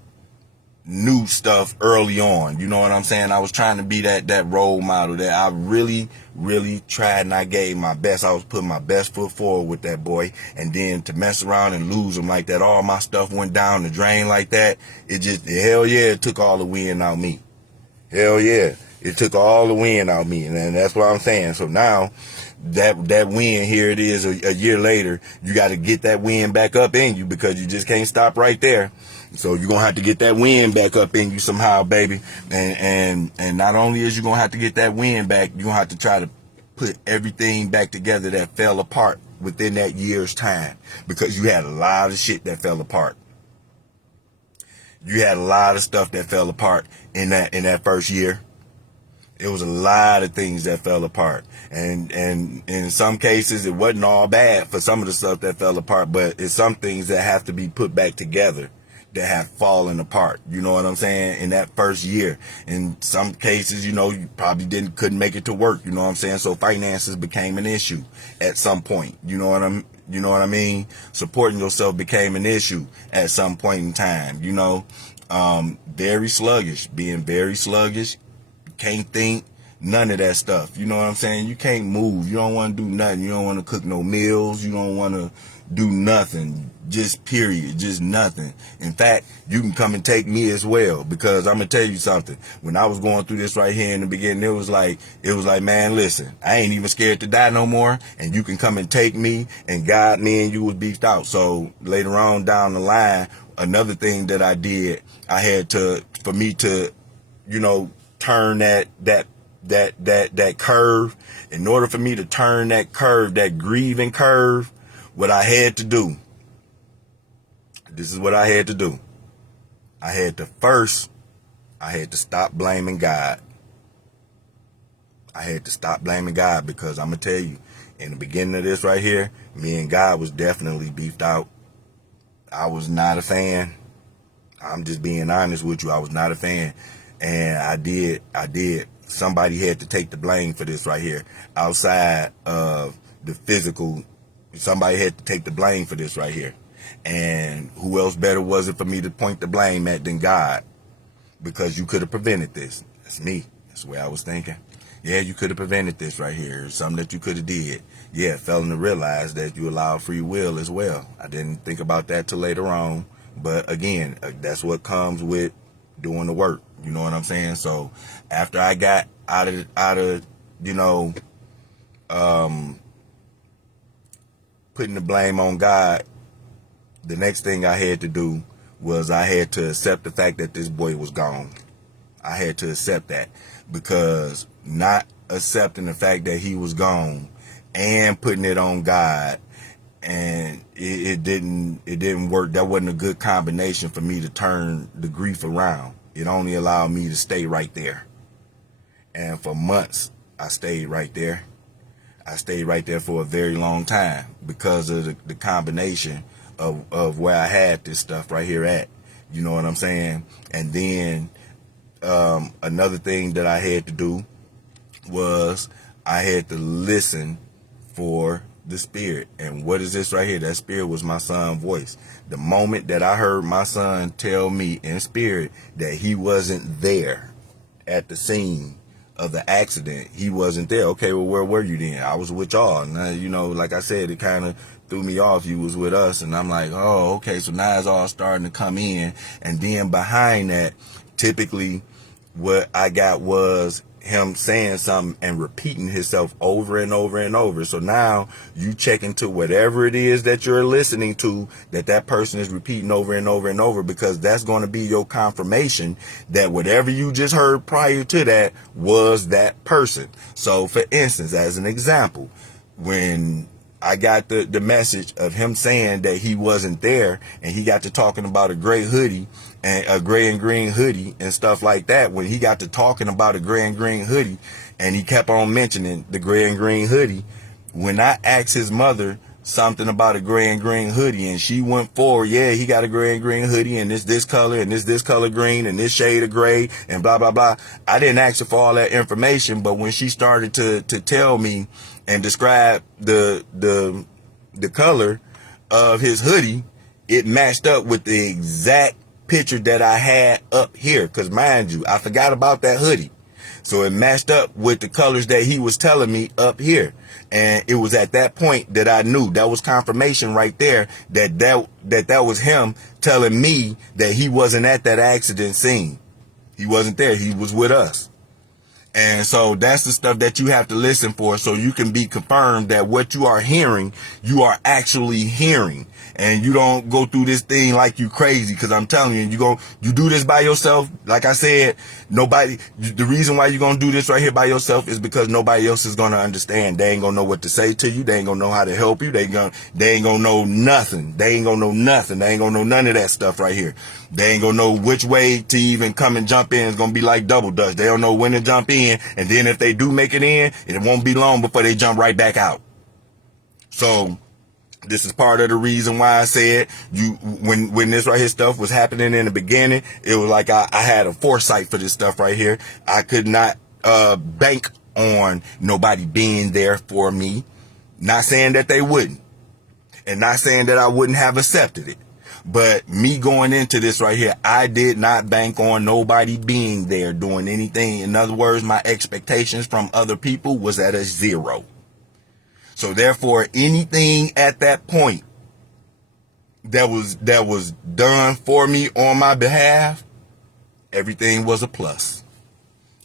knew stuff early on. You know what I'm saying? I was trying to be that role model that I really, really tried, and I gave my best. I was putting my best foot forward with that boy. And then to mess around and lose him like that, all my stuff went down the drain like that. Hell yeah, it took all the wind out me. Hell yeah. It took all the wind out me. And that's what I'm saying. So now that wind, here it is a year later, you got to get that wind back up in you, because you just can't stop right there. So you're going to have to get that wind back up in you somehow, baby. And not only is you going to have to get that wind back, you're going to have to try to put everything back together that fell apart within that year's time, because you had a lot of shit that fell apart. You had a lot of stuff that fell apart in that first year. It was a lot of things that fell apart. And in some cases, it wasn't all bad for some of the stuff that fell apart, but it's some things that have to be put back together that have fallen apart. You know what I'm saying? In that first year. In some cases, you probably couldn't make it to work. You know what I'm saying? So finances became an issue at some point. You know what I mean? Supporting yourself became an issue at some point in time. Very sluggish, being very sluggish. Can't think, none of that stuff. You know what I'm saying? You can't move. You don't want to do nothing. You don't want to cook no meals. You don't want to do nothing. Just period. Just nothing. In fact, you can come and take me as well, because I'm going to tell you something. When I was going through this right here in the beginning, it was like, man, listen, I ain't even scared to die no more, and you can come and take me, and God, me and you was beefed out. So later on down the line, another thing that I did, I had to, for me to, turn that curve. In order for me to turn that curve, that grieving curve, what I had to do, this is what I had to do. I had to stop blaming God. I had to stop blaming God, because I'm going to tell you, in the beginning of this right here, me and God was definitely beefed out. I was not a fan. I'm just being honest with you. I was not a fan. And I did. Somebody had to take the blame for this right here. Outside of the physical, somebody had to take the blame for this right here. And who else better was it for me to point the blame at than God? Because you could have prevented this. That's me. That's the way I was thinking. Yeah, you could have prevented this right here. Something that you could have did. Yeah, failing to realize that you allow free will as well. I didn't think about that till later on. But again, that's what comes with doing the work. You know what I'm saying? So after I got out of putting the blame on God, the next thing I had to do was I had to accept the fact that this boy was gone. I had to accept that, because not accepting the fact that he was gone and putting it on God, and it didn't work. That wasn't a good combination for me to turn the grief around. It only allowed me to stay right there. And for months, I stayed right there. I stayed right there for a very long time, because of the combination of where I had this stuff right here at. You know what I'm saying? And then another thing that I had to do was I had to listen for the spirit. And what is this right here? That spirit was my son's voice. The moment that I heard my son tell me in spirit that he wasn't there at the scene of the accident, he wasn't there. Okay, well, where were you then? I was with y'all. And, like I said, it kind of threw me off. You was with us. And I'm like, oh, okay. So now it's all starting to come in. And then behind that, typically what I got was him saying something and repeating himself over and over and over. So now you check into whatever it is that you're listening to, that person is repeating over and over and over, because that's going to be your confirmation that whatever you just heard prior to that was that person. So for instance, as an example, when I got the message of him saying that he wasn't there, and he got to talking about a gray hoodie and a gray and green hoodie and stuff like that. When he got to talking about a gray and green hoodie, and he kept on mentioning the gray and green hoodie, when I asked his mother something about a gray and green hoodie, and she went forward. Yeah, he got a gray and green hoodie, and this color, and this color green, and this shade of gray, and blah blah blah. I didn't ask her for all that information, but when she started to tell me and describe the color of his hoodie, it matched up with the exact picture that I had up here. Cause mind you, I forgot about that hoodie. So it matched up with the colors that he was telling me up here. And it was at that point that I knew. That was confirmation right there that was him telling me that he wasn't at that accident scene. He wasn't there. He was with us. And so that's the stuff that you have to listen for, so you can be confirmed that what you are hearing, you are actually hearing. And you don't go through this thing like you crazy, because I'm telling you, you do this by yourself. Like I said, the reason why you're going to do this right here by yourself is because nobody else is going to understand. They ain't going to know what to say to you. They ain't going to know how to help you. They ain't going to know nothing. They ain't going to know nothing. They ain't going to know none of that stuff right here. They ain't going to know which way to even come and jump in. It's going to be like double dutch. They don't know when to jump in. And then if they do make it in, it won't be long before they jump right back out. So this is part of the reason why I said when this right here stuff was happening in the beginning, it was like I had a foresight for this stuff right here. I could not bank on nobody being there for me. Not saying that they wouldn't, and not saying that I wouldn't have accepted it. But me going into this right here, I did not bank on nobody being there doing anything. In other words, my expectations from other people was at a 0. So therefore, anything at that point that was done for me on my behalf, everything was a plus.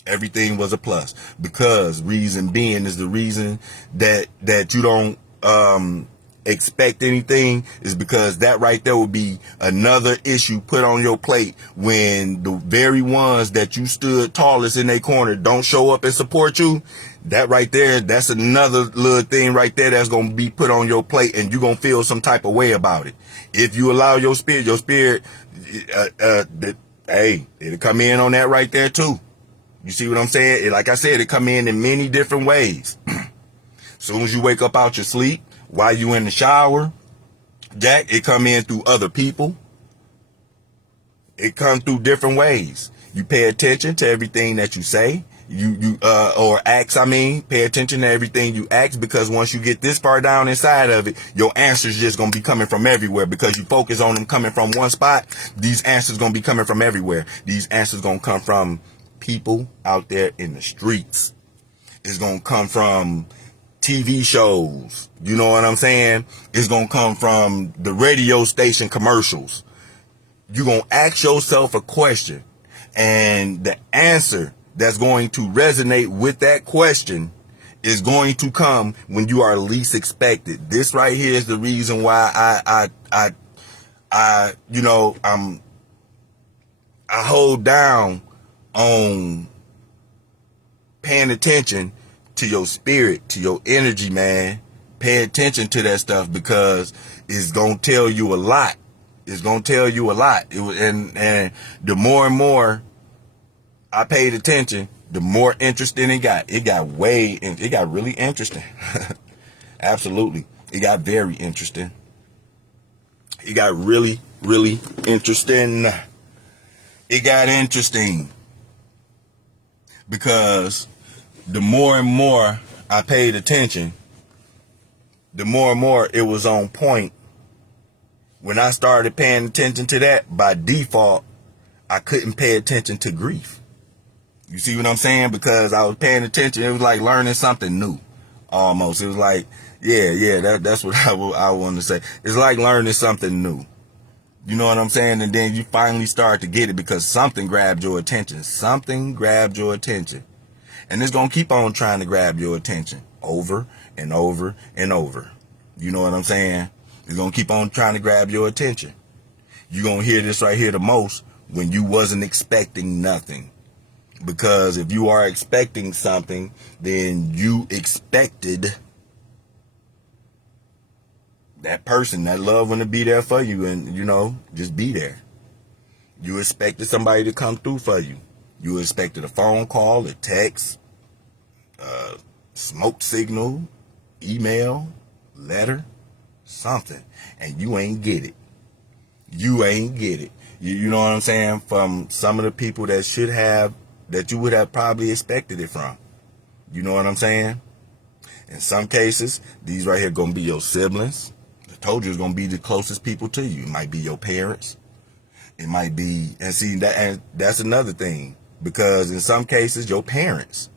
Everything was a plus, because reason being is the reason that you don't expect anything is because that right there will be another issue put on your plate when the very ones that you stood tallest in their corner don't show up and support you. That right there, that's another little thing right there that's going to be put on your plate, and you're going to feel some type of way about it. If you allow your spirit, hey, it'll come in on that right there too. You see what I'm saying? Like I said, it come in many different ways. Soon as you wake up out your sleep, while you in the shower, Jack, it come in through other people. It comes through different ways. You pay attention to everything that you say. Or ask, pay attention to everything you ask, because once you get this far down inside of it, your answers just gonna be coming from everywhere, because you focus on them coming from one spot. These answers gonna be coming from everywhere. These answers gonna come from people out there in the streets. It's gonna come from TV shows. You know what I'm saying? It's gonna come from the radio station commercials. You're gonna ask yourself a question, and the answer that's going to resonate with that question is going to come when you are least expected. This right here is the reason why I hold down on paying attention to your spirit, to your energy, man. Pay attention to that stuff, because it's going to tell you a lot. It's going to tell you a lot. And the more and more I paid attention, the more interesting it got. It got really interesting. Absolutely. It got very interesting. It got really, really interesting. It got interesting because the more and more I paid attention, the more and more it was on point. When I started paying attention to that, by default, I couldn't pay attention to grief. You see what I'm saying? Because I was paying attention. It was like learning something new, almost. It was like, that's what I want to say. It's like learning something new. You know what I'm saying? And then you finally start to get it because something grabbed your attention. Something grabbed your attention. And it's going to keep on trying to grab your attention over and over and over. You know what I'm saying? It's going to keep on trying to grab your attention. You're going to hear this right here the most when you wasn't expecting nothing. Because if you are expecting something, then you expected that person, that loved one to be there for you and, just be there. You expected somebody to come through for you. You expected a phone call, a text, smoke signal, email, letter, something, and you ain't get it. You ain't get it. You know what I'm saying? From some of the people that you would have probably expected it from. You know what I'm saying? In some cases, these right here gonna be your siblings. I told you it's gonna be the closest people to you. It might be your parents. It might be, and that's another thing. Because in some cases, your parents,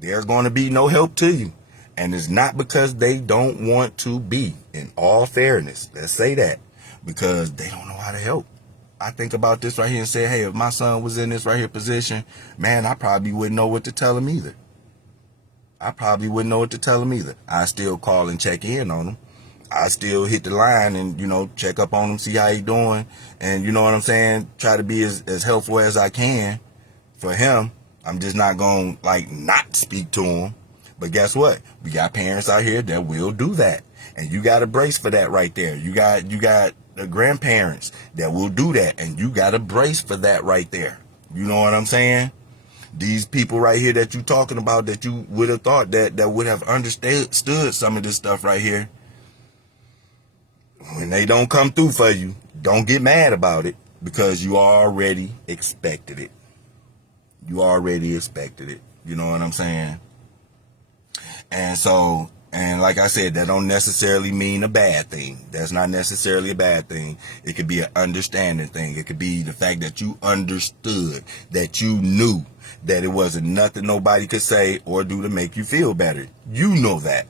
there's going to be no help to you. And it's not because they don't want to be, in all fairness. Let's say that. Because they don't know how to help. I think about this right here and say, hey, if my son was in this right here position, man, I probably wouldn't know what to tell him either. I still call and check in on him. I still hit the line and, check up on him, see how he doing. And you know what I'm saying? Try to be as helpful as I can for him. I'm just not going to not speak to him. But guess what? We got parents out here that will do that. And you got to brace for that right there. You got the grandparents that will do that. And you got to brace for that right there. You know what I'm saying? These people right here that you're talking about that you would have thought that would have understood some of this stuff right here. When they don't come through for you, don't get mad about it because you already expected it. You know what I'm saying? And like I said, that don't necessarily mean a bad thing. That's not necessarily a bad thing. It could be an understanding thing. It could be the fact that you understood, that you knew that it wasn't nothing nobody could say or do to make you feel better. You know that.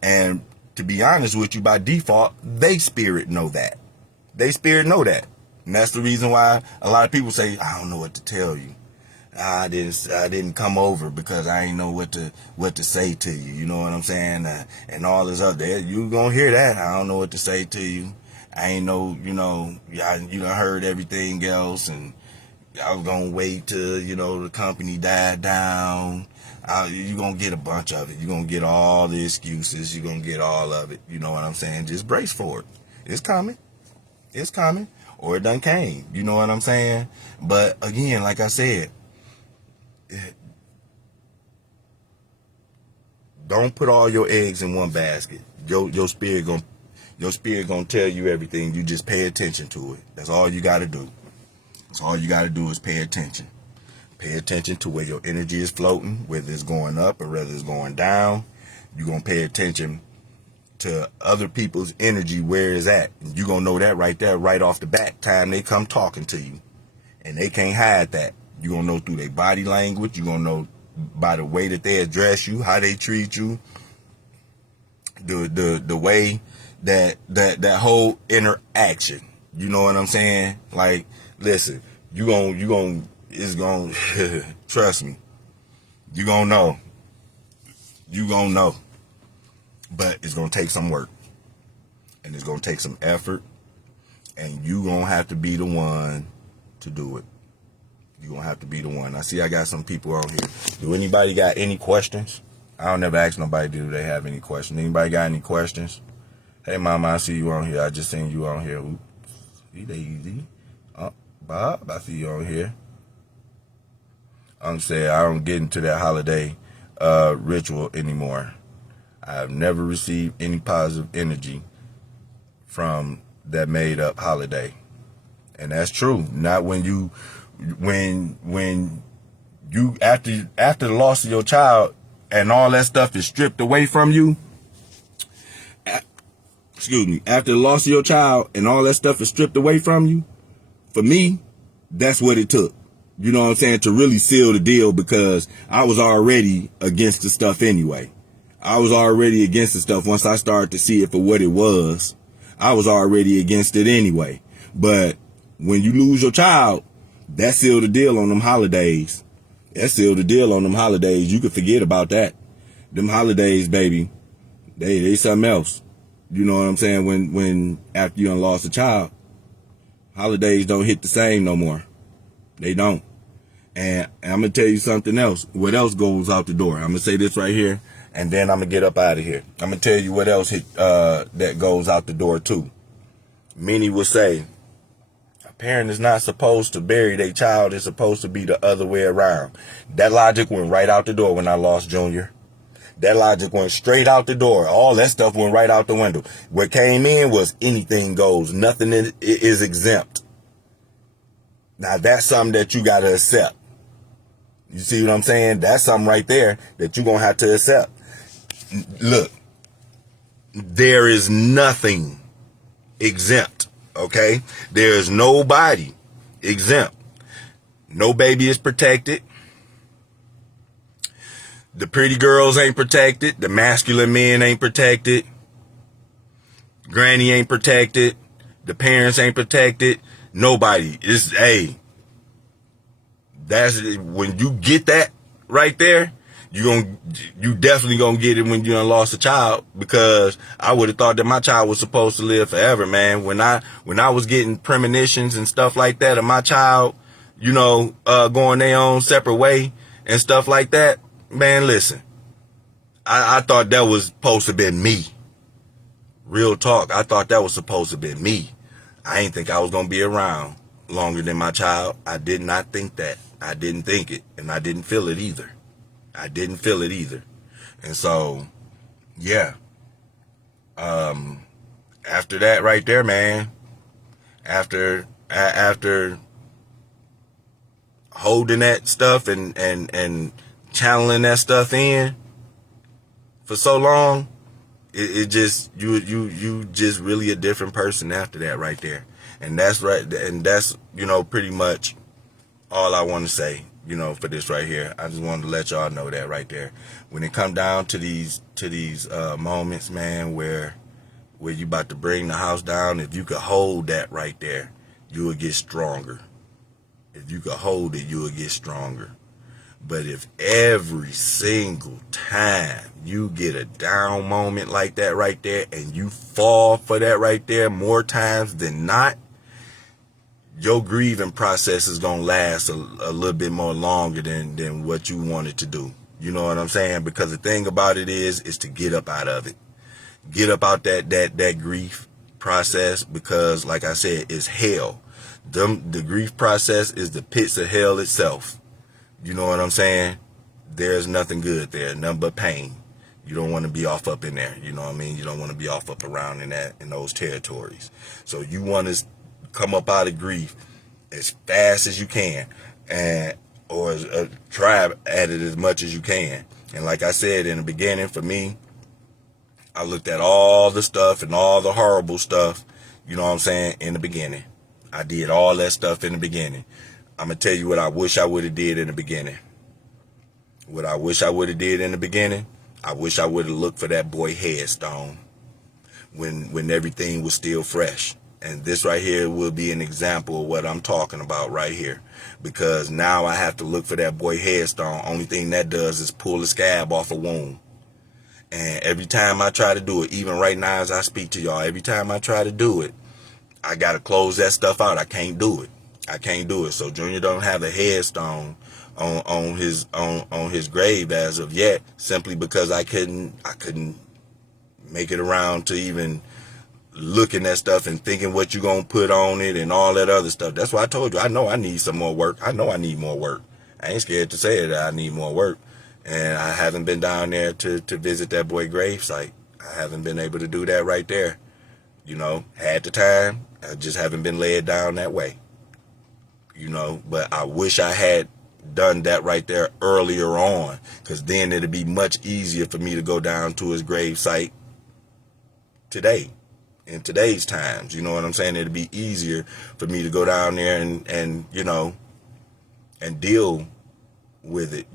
And to be honest with you, by default, they spirit know that. And that's the reason why a lot of people say, I don't know what to tell you. I didn't come over because I ain't know what to say to you. You know what I'm saying? And all this other, you gonna hear that. I don't know what to say to you. I ain't know, you done heard everything else, and I was gonna wait till, the company died down. You're gonna get a bunch of it. You're gonna get all the excuses. You're gonna get all of it. You know what I'm saying? Just brace for it. It's coming. Or it done came. You know what I'm saying? But again, like I said, don't put all your eggs in one basket. Your spirit gonna tell you everything. You just pay attention to it. That's all you gotta do. Is pay attention. Pay attention to where your energy is floating, whether it's going up or whether it's going down. You're gonna pay attention to other people's energy, where it's at. And you're gonna know that right there, right off the bat, time they come talking to you. And they can't hide that. You're gonna know through their body language. You're gonna know by the way that they address you, how they treat you, the way that whole interaction. You know what I'm saying? Like, listen, it's gonna trust me. You're gonna know. But it's gonna take some work. And it's gonna take some effort. And you gonna have to be the one to do it. You're gonna have to be the one. I see I got some people on here. Do anybody got any questions? I don't never ask nobody, do they have any questions? Anybody got any questions? Hey, Mama, I see you on here. I just seen you on here. Oops. Easy. Bob, I see you on here. I'm saying I don't get into that holiday ritual anymore. I have never received any positive energy from that made up holiday. And that's true. Not when you after the loss of your child and all that stuff is stripped away from you. After the loss of your child and all that stuff is stripped away from you, for me, that's what it took. You know what I'm saying? To really seal the deal, because I was already against the stuff anyway. I was already against the stuff once I started to see it for what it was. I was already against it anyway. But when you lose your child, that sealed the deal on them holidays. You can forget about that. Them holidays, baby, they something else. You know what I'm saying? When after you done lost a child, holidays don't hit the same no more. They don't. And I'm going to tell you something else. What else goes out the door? I'm going to say this right here, and then I'm going to get up out of here. I'm going to tell you what else that goes out the door too. Many will say, a parent is not supposed to bury their child. It's supposed to be the other way around. That logic went right out the door when I lost Junior. That logic went straight out the door. All that stuff went right out the window. What came in was anything goes. Nothing is exempt. Now that's something that you got to accept. You see what I'm saying? That's something right there that you're going to have to accept. Look, there is nothing exempt, okay? There is nobody exempt. No baby is protected. The pretty girls ain't protected. The masculine men ain't protected. Granny ain't protected. The parents ain't protected. Nobody. It's, hey, that's when you get that right there, you definitely gonna get it when you done lost a child, because I would have thought that my child was supposed to live forever, man. When I was getting premonitions and stuff like that of my child, going their own separate way and stuff like that, man, listen, I thought that was supposed to be me. Real talk, I thought that was supposed to be me. I ain't think I was gonna be around longer than my child. I did not think that. I didn't think it, and I didn't feel it either. And so, yeah. After that right there, man, after holding that stuff and channeling that stuff in for so long, it just, you just really a different person after that right there. And that's right. And that's, pretty much all I want to say, for this right here. I just wanted to let y'all know that right there. When it come down to these moments, man, where you about to bring the house down, if you could hold that right there, you will get stronger. If you could hold it, you will get stronger. But if every single time you get a down moment like that right there, and you fall for that right there more times than not, your grieving process is going to last a little bit more longer than what you wanted to do. You know what I'm saying? Because the thing about it is to get up out of it. Get up out that grief process, because like I said, it's hell. The grief process is the pits of hell itself. You know what I'm saying? There's nothing good there, nothing but pain. You don't want to be off up in there. You know what I mean? You don't want to be off up around in those territories. So you want to come up out of grief as fast as you can, or try at it as much as you can. And like I said in the beginning, for me, I looked at all the stuff and all the horrible stuff, you know what I'm saying, in the beginning. I did all that stuff in the beginning. I'm going to tell you what I wish I would have did in the beginning. What I wish I would have did in the beginning, I wish I would have looked for that boy headstone when everything was still fresh. And this right here will be an example of what I'm talking about right here. Because now I have to look for that boy headstone. Only thing that does is pull the scab off a wound. And every time I try to do it, even right now as I speak to y'all, every time I try to do it, I got to close that stuff out. I can't do it. So Junior don't have a headstone on his grave as of yet, simply because I couldn't make it around to even looking at stuff and thinking what you gonna put on it and all that other stuff. That's why I told you, I know I need some more work. I know I need more work. I ain't scared to say that I need more work. And I haven't been down there to visit that boy grave site. I haven't been able to do that right there. Had the time, I just haven't been led down that way. But I wish I had done that right there earlier on, because then it'd be much easier for me to go down to his grave site today. In today's times, you know what I'm saying? It'd be easier for me to go down there and deal with it,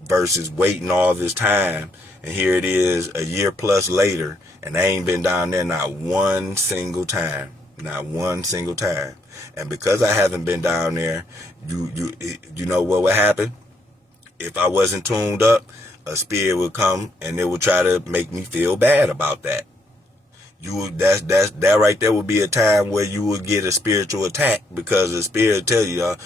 versus waiting all this time. And here it is a year plus later, and I ain't been down there not one single time. And because I haven't been down there, you know what would happen? If I wasn't tuned up, a spirit would come and it would try to make me feel bad about that. That right there would be a time where you would get a spiritual attack, because the spirit tell you,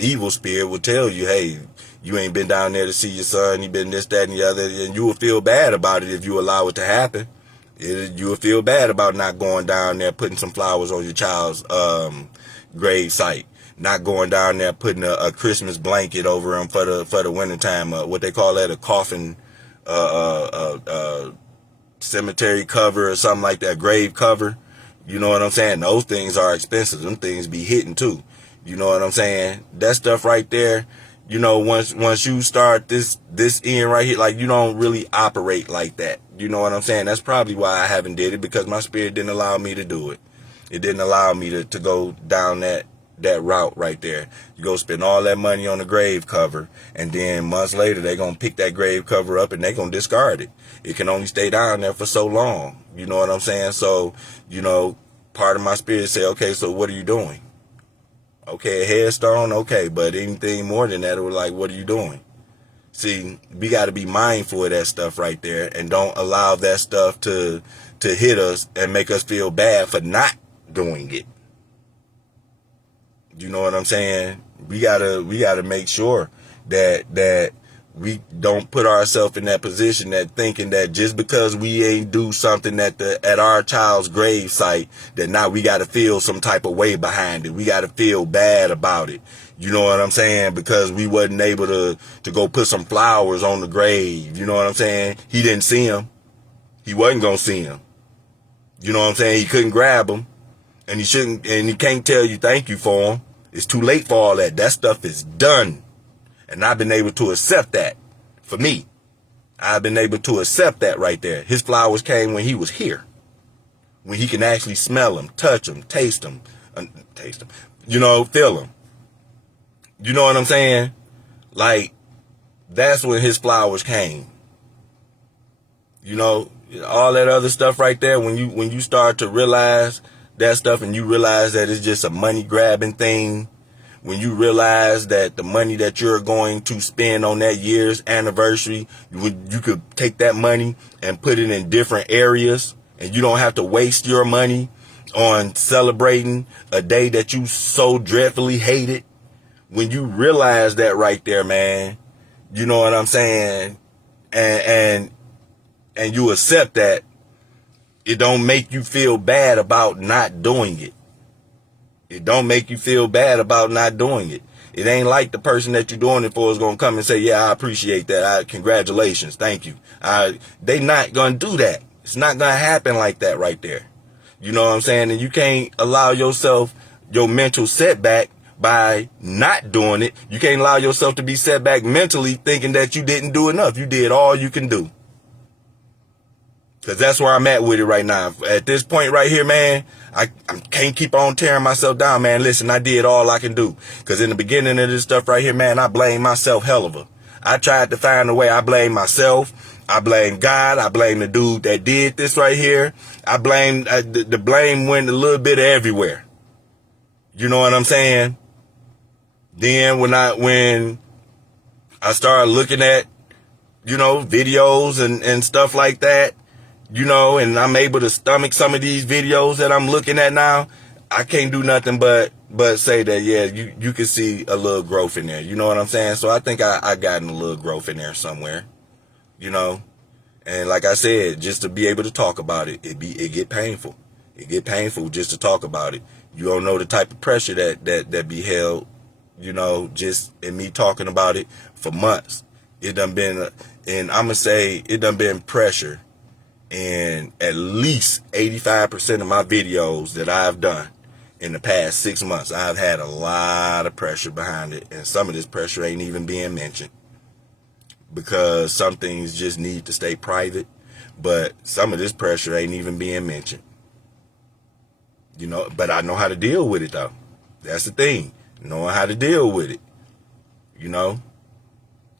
evil spirit will tell you, hey, you ain't been down there to see your son, you been this, that, and the other, and you will feel bad about it if you allow it to happen. You will feel bad about not going down there, putting some flowers on your child's grave site, not going down there, putting a Christmas blanket over him for the wintertime, what they call that, a coffin cemetery cover or something like that, grave cover. You know what I'm saying? Those things are expensive. Them things be hitting too. You know what I'm saying? That stuff right there, you know, once you start this end right here, like, you don't really operate like that. You know what I'm saying? That's probably why I haven't did it, because my spirit didn't allow me to do it. It didn't allow me to go down that route right there. You go spend all that money on the grave cover, and then months later they gonna pick that grave cover up and they gonna discard it. It can only stay down there for so long. You know what I'm saying? So, you know, part of my spirit say, okay, so what are you doing? Okay, a headstone, okay, but anything more than that, it was like, what are you doing? See, we got to be mindful of that stuff right there, and don't allow that stuff to hit us and make us feel bad for not doing it. You know what I'm saying? We gotta make sure that we don't put ourselves in that position, that thinking that just because we ain't do something at our child's grave site, that now we got to feel some type of way behind it. We got to feel bad about it. You know what I'm saying? Because we wasn't able to go put some flowers on the grave. You know what I'm saying? He didn't see him. He wasn't going to see him. You know what I'm saying? He couldn't grab him, and he shouldn't, and he can't tell you thank you for him. It's too late for all that. That stuff is done. And I've been able to accept that. For me, I've been able to accept that right there. His flowers came when he was here, when he can actually smell them, touch them, taste them, you know, feel them. You know what I'm saying? Like, that's when his flowers came. You know, all that other stuff right there, when you start to realize that stuff, and you realize that it's just a money grabbing thing, when you realize that the money that you're going to spend on that year's anniversary, you could take that money and put it in different areas, and you don't have to waste your money on celebrating a day that you so dreadfully hated. When you realize that right there, man, you know what I'm saying, and you accept that, it don't make you feel bad about not doing it. It don't make you feel bad about not doing it. It ain't like the person that you're doing it for is going to come and say, yeah, I appreciate that. Congratulations. Thank you. They not going to do that. It's not going to happen like that right there. You know what I'm saying? And you can't allow yourself your mental setback by not doing it. You can't allow yourself to be set back mentally thinking that you didn't do enough. You did all you can do. Because that's where I'm at with it right now. At this point right here, man, I can't keep on tearing myself down, man. Listen, I did all I can do. Because in the beginning of this stuff right here, man, I blame myself hell of a. I tried to find a way. I blame myself. I blame God. I blame the dude that did this right here. I blame, the blame went a little bit everywhere. You know what I'm saying? Then when I started looking at, you know, videos and stuff like that, you know, and I'm able to stomach some of these videos that I'm looking at now, I can't do nothing but say that, yeah, you can see a little growth in there. You know what I'm saying? So I think I gotten a little growth in there somewhere, you know. And like I said, just to be able to talk about it, it get painful. It get painful just to talk about it. You don't know the type of pressure that be held, you know, just in me talking about it for months. It done been, and I'm going to say it done been pressure in at least 85% of my videos that I've done in the past 6 months. I've had a lot of pressure behind it, and some of this pressure ain't even being mentioned because some things just need to stay private, but some of this pressure ain't even being mentioned. You know, but I know how to deal with it though. That's the thing, knowing how to deal with it. You know,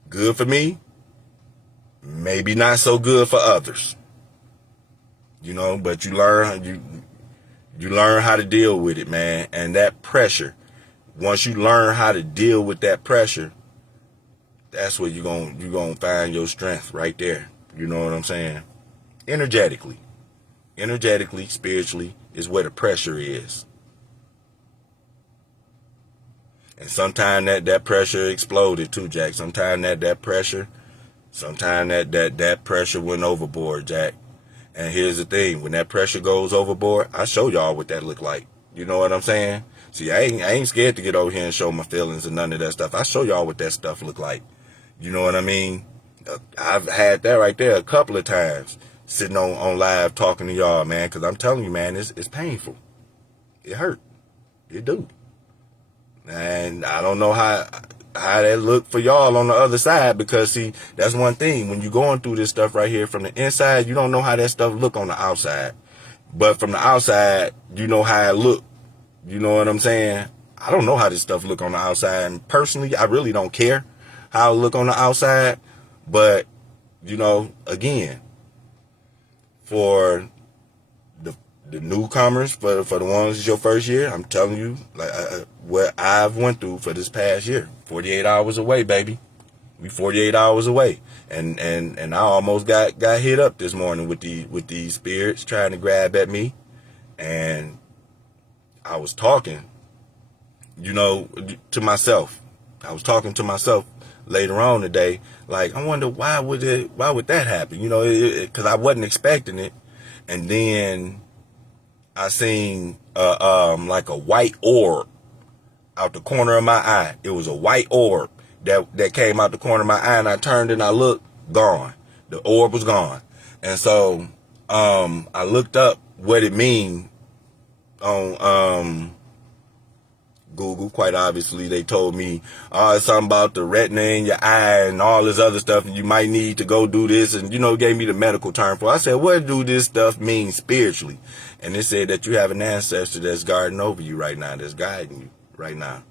good for me, maybe not so good for others. You know, but you learn how to deal with it, man. And that pressure, once you learn how to deal with that pressure, that's where you're gonna find your strength right there. You know what I'm saying? Energetically, spiritually is where the pressure is. And sometimes that pressure exploded too, Jack. Sometimes that pressure went overboard, Jack. And here's the thing, when that pressure goes overboard, I show y'all what that look like. You know what I'm saying? See, I ain't scared to get over here and show my feelings and none of that stuff. I show y'all what that stuff look like. You know what I mean? I've had that right there a couple of times, sitting on live talking to y'all, man, because I'm telling you, man, it's painful. It hurt. It do. And I don't know how that look for y'all on the other side, because see, that's one thing. When you're going through this stuff right here from the inside, you don't know how that stuff look on the outside. But from the outside, you know how it look. You know what I'm saying? I don't know how this stuff look on the outside. And personally, I really don't care how it look on the outside. But, you know, again, for the newcomers, for the ones it's your first year, I'm telling you, like what I've went through for this past year. 48 hours away, baby. We 48 hours away. And I almost got hit up this morning with these spirits trying to grab at me. And I was talking, you know, to myself. I was talking to myself later on today, like, I wonder why would that happen? You know, because I wasn't expecting it. And then I seen like a white orb out the corner of my eye. It was a white orb that came out the corner of my eye, and I turned and I looked, gone. The orb was gone. And so I looked up what it mean on Google. Quite obviously, they told me, it's something about the retina in your eye and all this other stuff, and you might need to go do this, and, you know, gave me the medical term for it. I said, what do this stuff mean spiritually? And it said that you have an ancestor that's guarding over you right now, that's guiding you right now.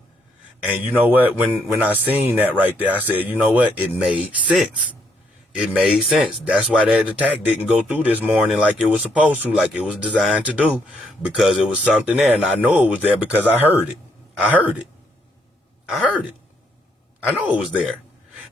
And you know what? When I seen that right there, I said, you know what? It made sense. It made sense. That's why that attack didn't go through this morning like it was supposed to, like it was designed to do, because it was something there. And I know it was there because I heard it. I heard it. I know it was there.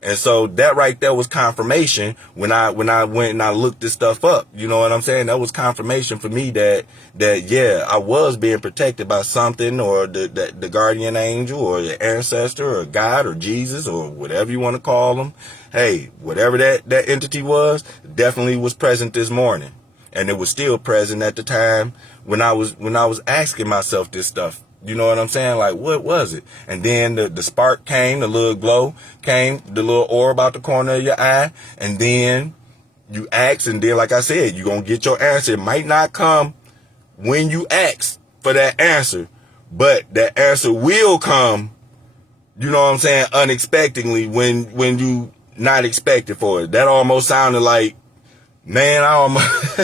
And so that right there was confirmation when I went and I looked this stuff up. You know what I'm saying? That was confirmation for me that yeah, I was being protected by something, or the guardian angel, or the ancestor, or God, or Jesus, or whatever you want to call them. Hey, whatever that entity was, definitely was present this morning. And it was still present at the time when I was asking myself this stuff. You know what I'm saying? Like, what was it? And then the spark came, the little glow came, the little orb out the corner of your eye. And then you ask, and then, like I said, you're going to get your answer. It might not come when you ask for that answer, but that answer will come, you know what I'm saying, unexpectedly when you not expected for it. That almost sounded like, man, I almost...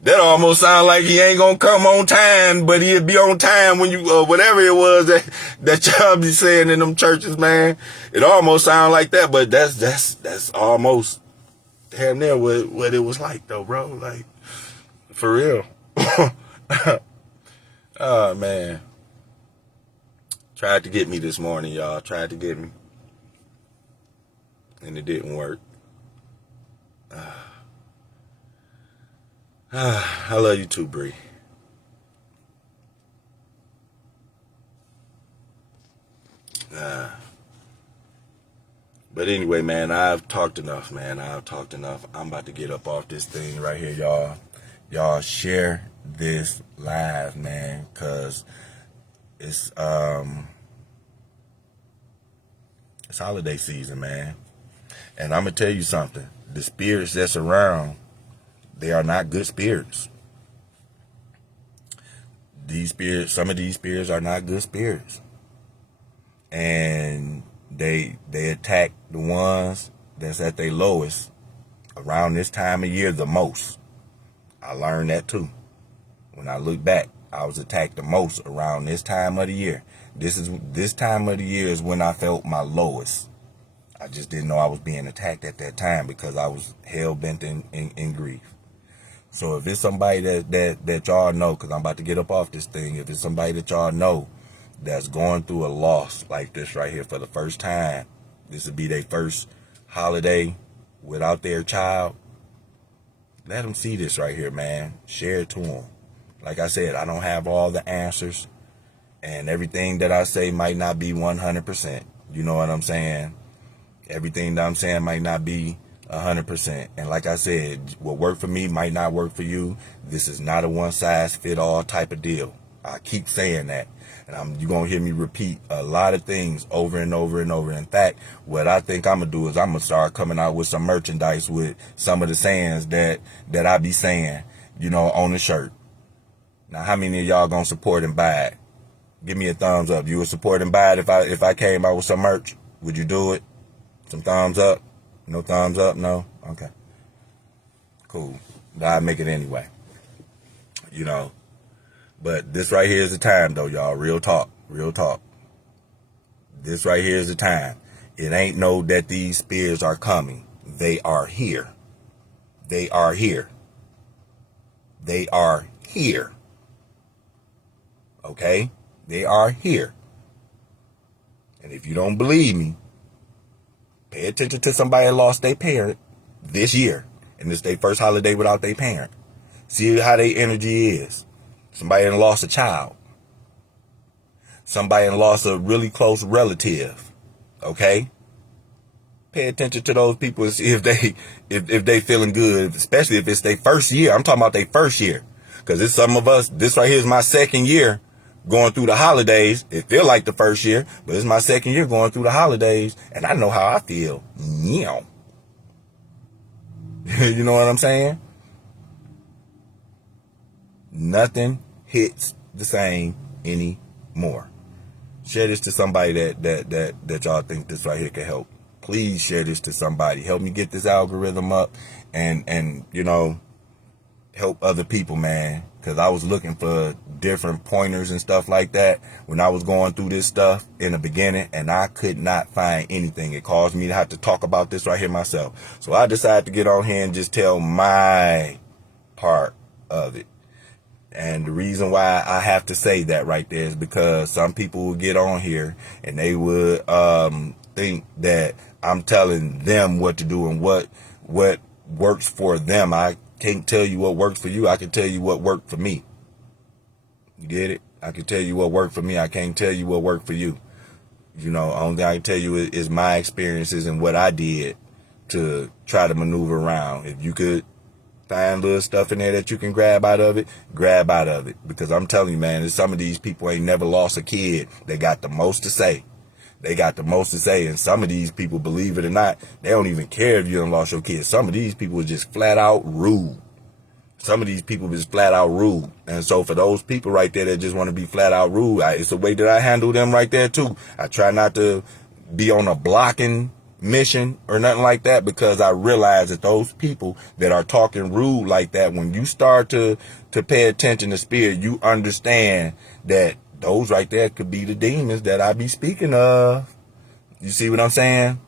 That almost sounds like he ain't gonna come on time, but he'll be on time when you, whatever it was that y'all be saying in them churches, man. It almost sounds like that, but that's almost damn near what it was like, though, bro. Like, for real. Oh, man. Tried to get me this morning, y'all. Tried to get me. And it didn't work. I love you too, Bree. But anyway, man, I've talked enough, man. I've talked enough. I'm about to get up off this thing right here, y'all. Y'all share this live, man, because it's holiday season, man. And I'm going to tell you something. The spirits that's around, they are not good spirits. Some of these spirits are not good spirits. And they attack the ones that's at their lowest around this time of year the most. I learned that too. When I look back, I was attacked the most around this time of the year. This time of the year is when I felt my lowest. I just didn't know I was being attacked at that time because I was hell-bent in grief. So if it's somebody that y'all know, because I'm about to get up off this thing, if it's somebody that y'all know that's going through a loss like this right here for the first time, this would be their first holiday without their child, let them see this right here, man. Share it to them. Like I said, I don't have all the answers, and everything that I say might not be 100%. You know what I'm saying? Everything that I'm saying might not be 100%. And like I said, what worked for me might not work for you. This is not a one-size-fit-all type of deal. I keep saying that. And you're going to hear me repeat a lot of things over and over and over. In fact, what I think I'm going to do is I'm going to start coming out with some merchandise with some of the sayings that I be saying, on the shirt. Now, how many of y'all going to support and buy it? Give me a thumbs up. You would support and buy it if I came out with some merch? Would you do it? Some thumbs up? No thumbs up? No? Okay. Cool. I'd make it anyway. But this right here is the time, though, y'all. Real talk. Real talk. This right here is the time. It ain't no that these spirits are coming. They are here. They are here. They are here. Okay? They are here. And if you don't believe me, pay attention to somebody that lost their parent this year. And it's their first holiday without their parent. See how their energy is. Somebody that lost a child. Somebody that lost a really close relative. Okay? Pay attention to those people and see if they feeling good, especially if it's their first year. I'm talking about their first year. Because it's some of us, this right here is my second year going through the holidays. It feel like the first year, but it's my second year going through the holidays, and I know how I feel. You know what I'm saying? Nothing hits the same anymore. Share this to somebody that y'all think this right here can help. Please share this to somebody. Help me get this algorithm up and help other people, man. Because I was looking for different pointers and stuff like that when I was going through this stuff in the beginning, and I could not find anything. It caused me to have to talk about this right here myself. So I decided to get on here and just tell my part of it. And the reason why I have to say that right there is because some people will get on here and they would think that I'm telling them what to do and what works for them. I can't tell you what works for you. I can tell you what worked for me. You get it? I can tell you what worked for me. I can't tell you what worked for you. Only thing I can tell you is my experiences and what I did to try to maneuver around. If you could find little stuff in there that you can grab out of it, grab out of it. Because I'm telling you, man, some of these people ain't never lost a kid. They got the most to say. They got the most to say. And some of these people, believe it or not, they don't even care if you done lost your kid. Some of these people are just flat out rude. Some of these people is flat out rude. And so for those people right there that just want to be flat out rude, it's the way that I handle them right there too. I try not to be on a blocking mission or nothing like that, because I realize that those people that are talking rude like that, when you start to pay attention to spirit, you understand that those right there could be the demons that I be speaking of. You see what I'm saying?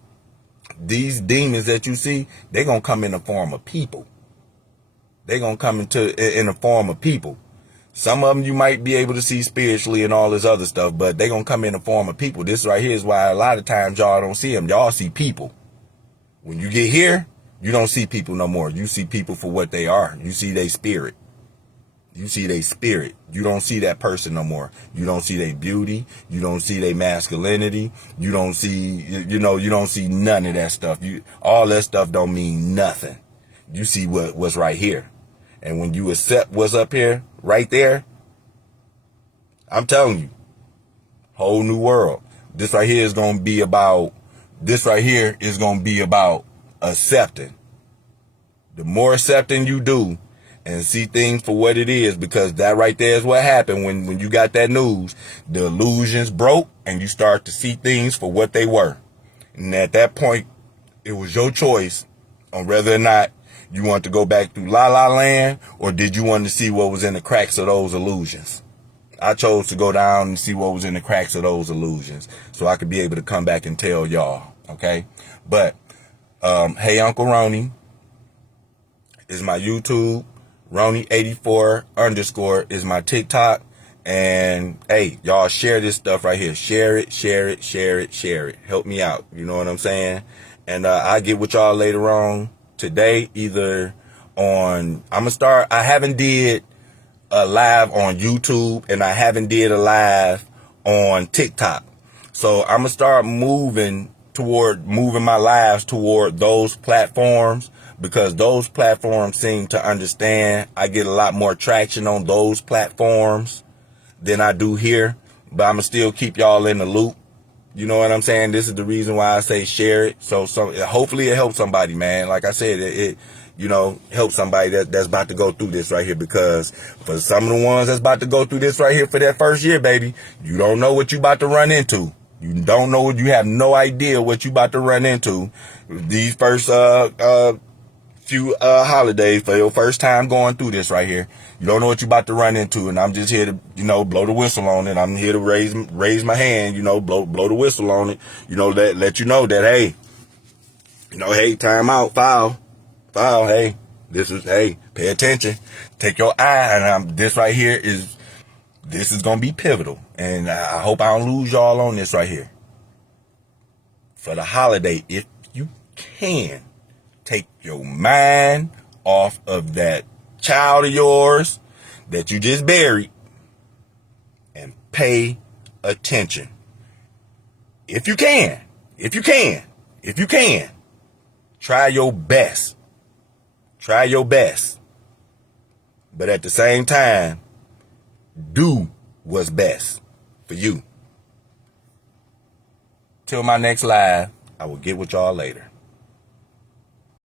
These demons that you see, they're going to come in the form of people. They're going to come in the form of people. Some of them you might be able to see spiritually and all this other stuff, but they're going to come in the form of people. This right here is why a lot of times y'all don't see them. Y'all see people. When you get here, you don't see people no more. You see people for what they are. You see their spirit. You see their spirit. You don't see that person no more. You don't see their beauty. You don't see their masculinity. You don't see, you don't see none of that stuff. All that stuff don't mean nothing. You see what's right here. And when you accept what's up here, right there, I'm telling you, whole new world. This right here is going to be about accepting. The more accepting you do and see things for what it is, because that right there is what happened when you got that news. The illusions broke and you start to see things for what they were. And at that point, it was your choice on whether or not you want to go back through La La Land, or did you want to see what was in the cracks of those illusions? I chose to go down and see what was in the cracks of those illusions so I could be able to come back and tell y'all, okay? But, hey, Uncle Roni is my YouTube. Roni84_ is my TikTok. And, hey, y'all share this stuff right here. Share it, share it, share it, share it. Help me out. You know what I'm saying? And I'll get with y'all later on today, either on, I haven't did a live on YouTube, and I haven't did a live on TikTok. So I'm going to start moving my lives toward those platforms, because those platforms seem to understand. I get a lot more traction on those platforms than I do here, but I'ma still keep y'all in the loop. You know what I'm saying? This is the reason why I say share it. So hopefully it helps somebody, man. Like I said, it help somebody that's about to go through this right here, because for some of the ones that's about to go through this right here for that first year, baby, you don't know what you about to run into. You don't know, you have no idea what you about to run into these first few holidays for your first time going through this right here. You don't know what you're about to run into, and I'm just here to, blow the whistle on it. I'm here to raise my hand, blow the whistle on it, let you know that, hey, hey, time out, foul, hey, pay attention, take your eye, and this right here is gonna be pivotal, and I hope I don't lose y'all on this right here. For the holiday, if you can, take your mind off of that child of yours that you just buried and pay attention. If you can, try your best. But at the same time, do what's best for you. Till my next live, I will get with y'all later.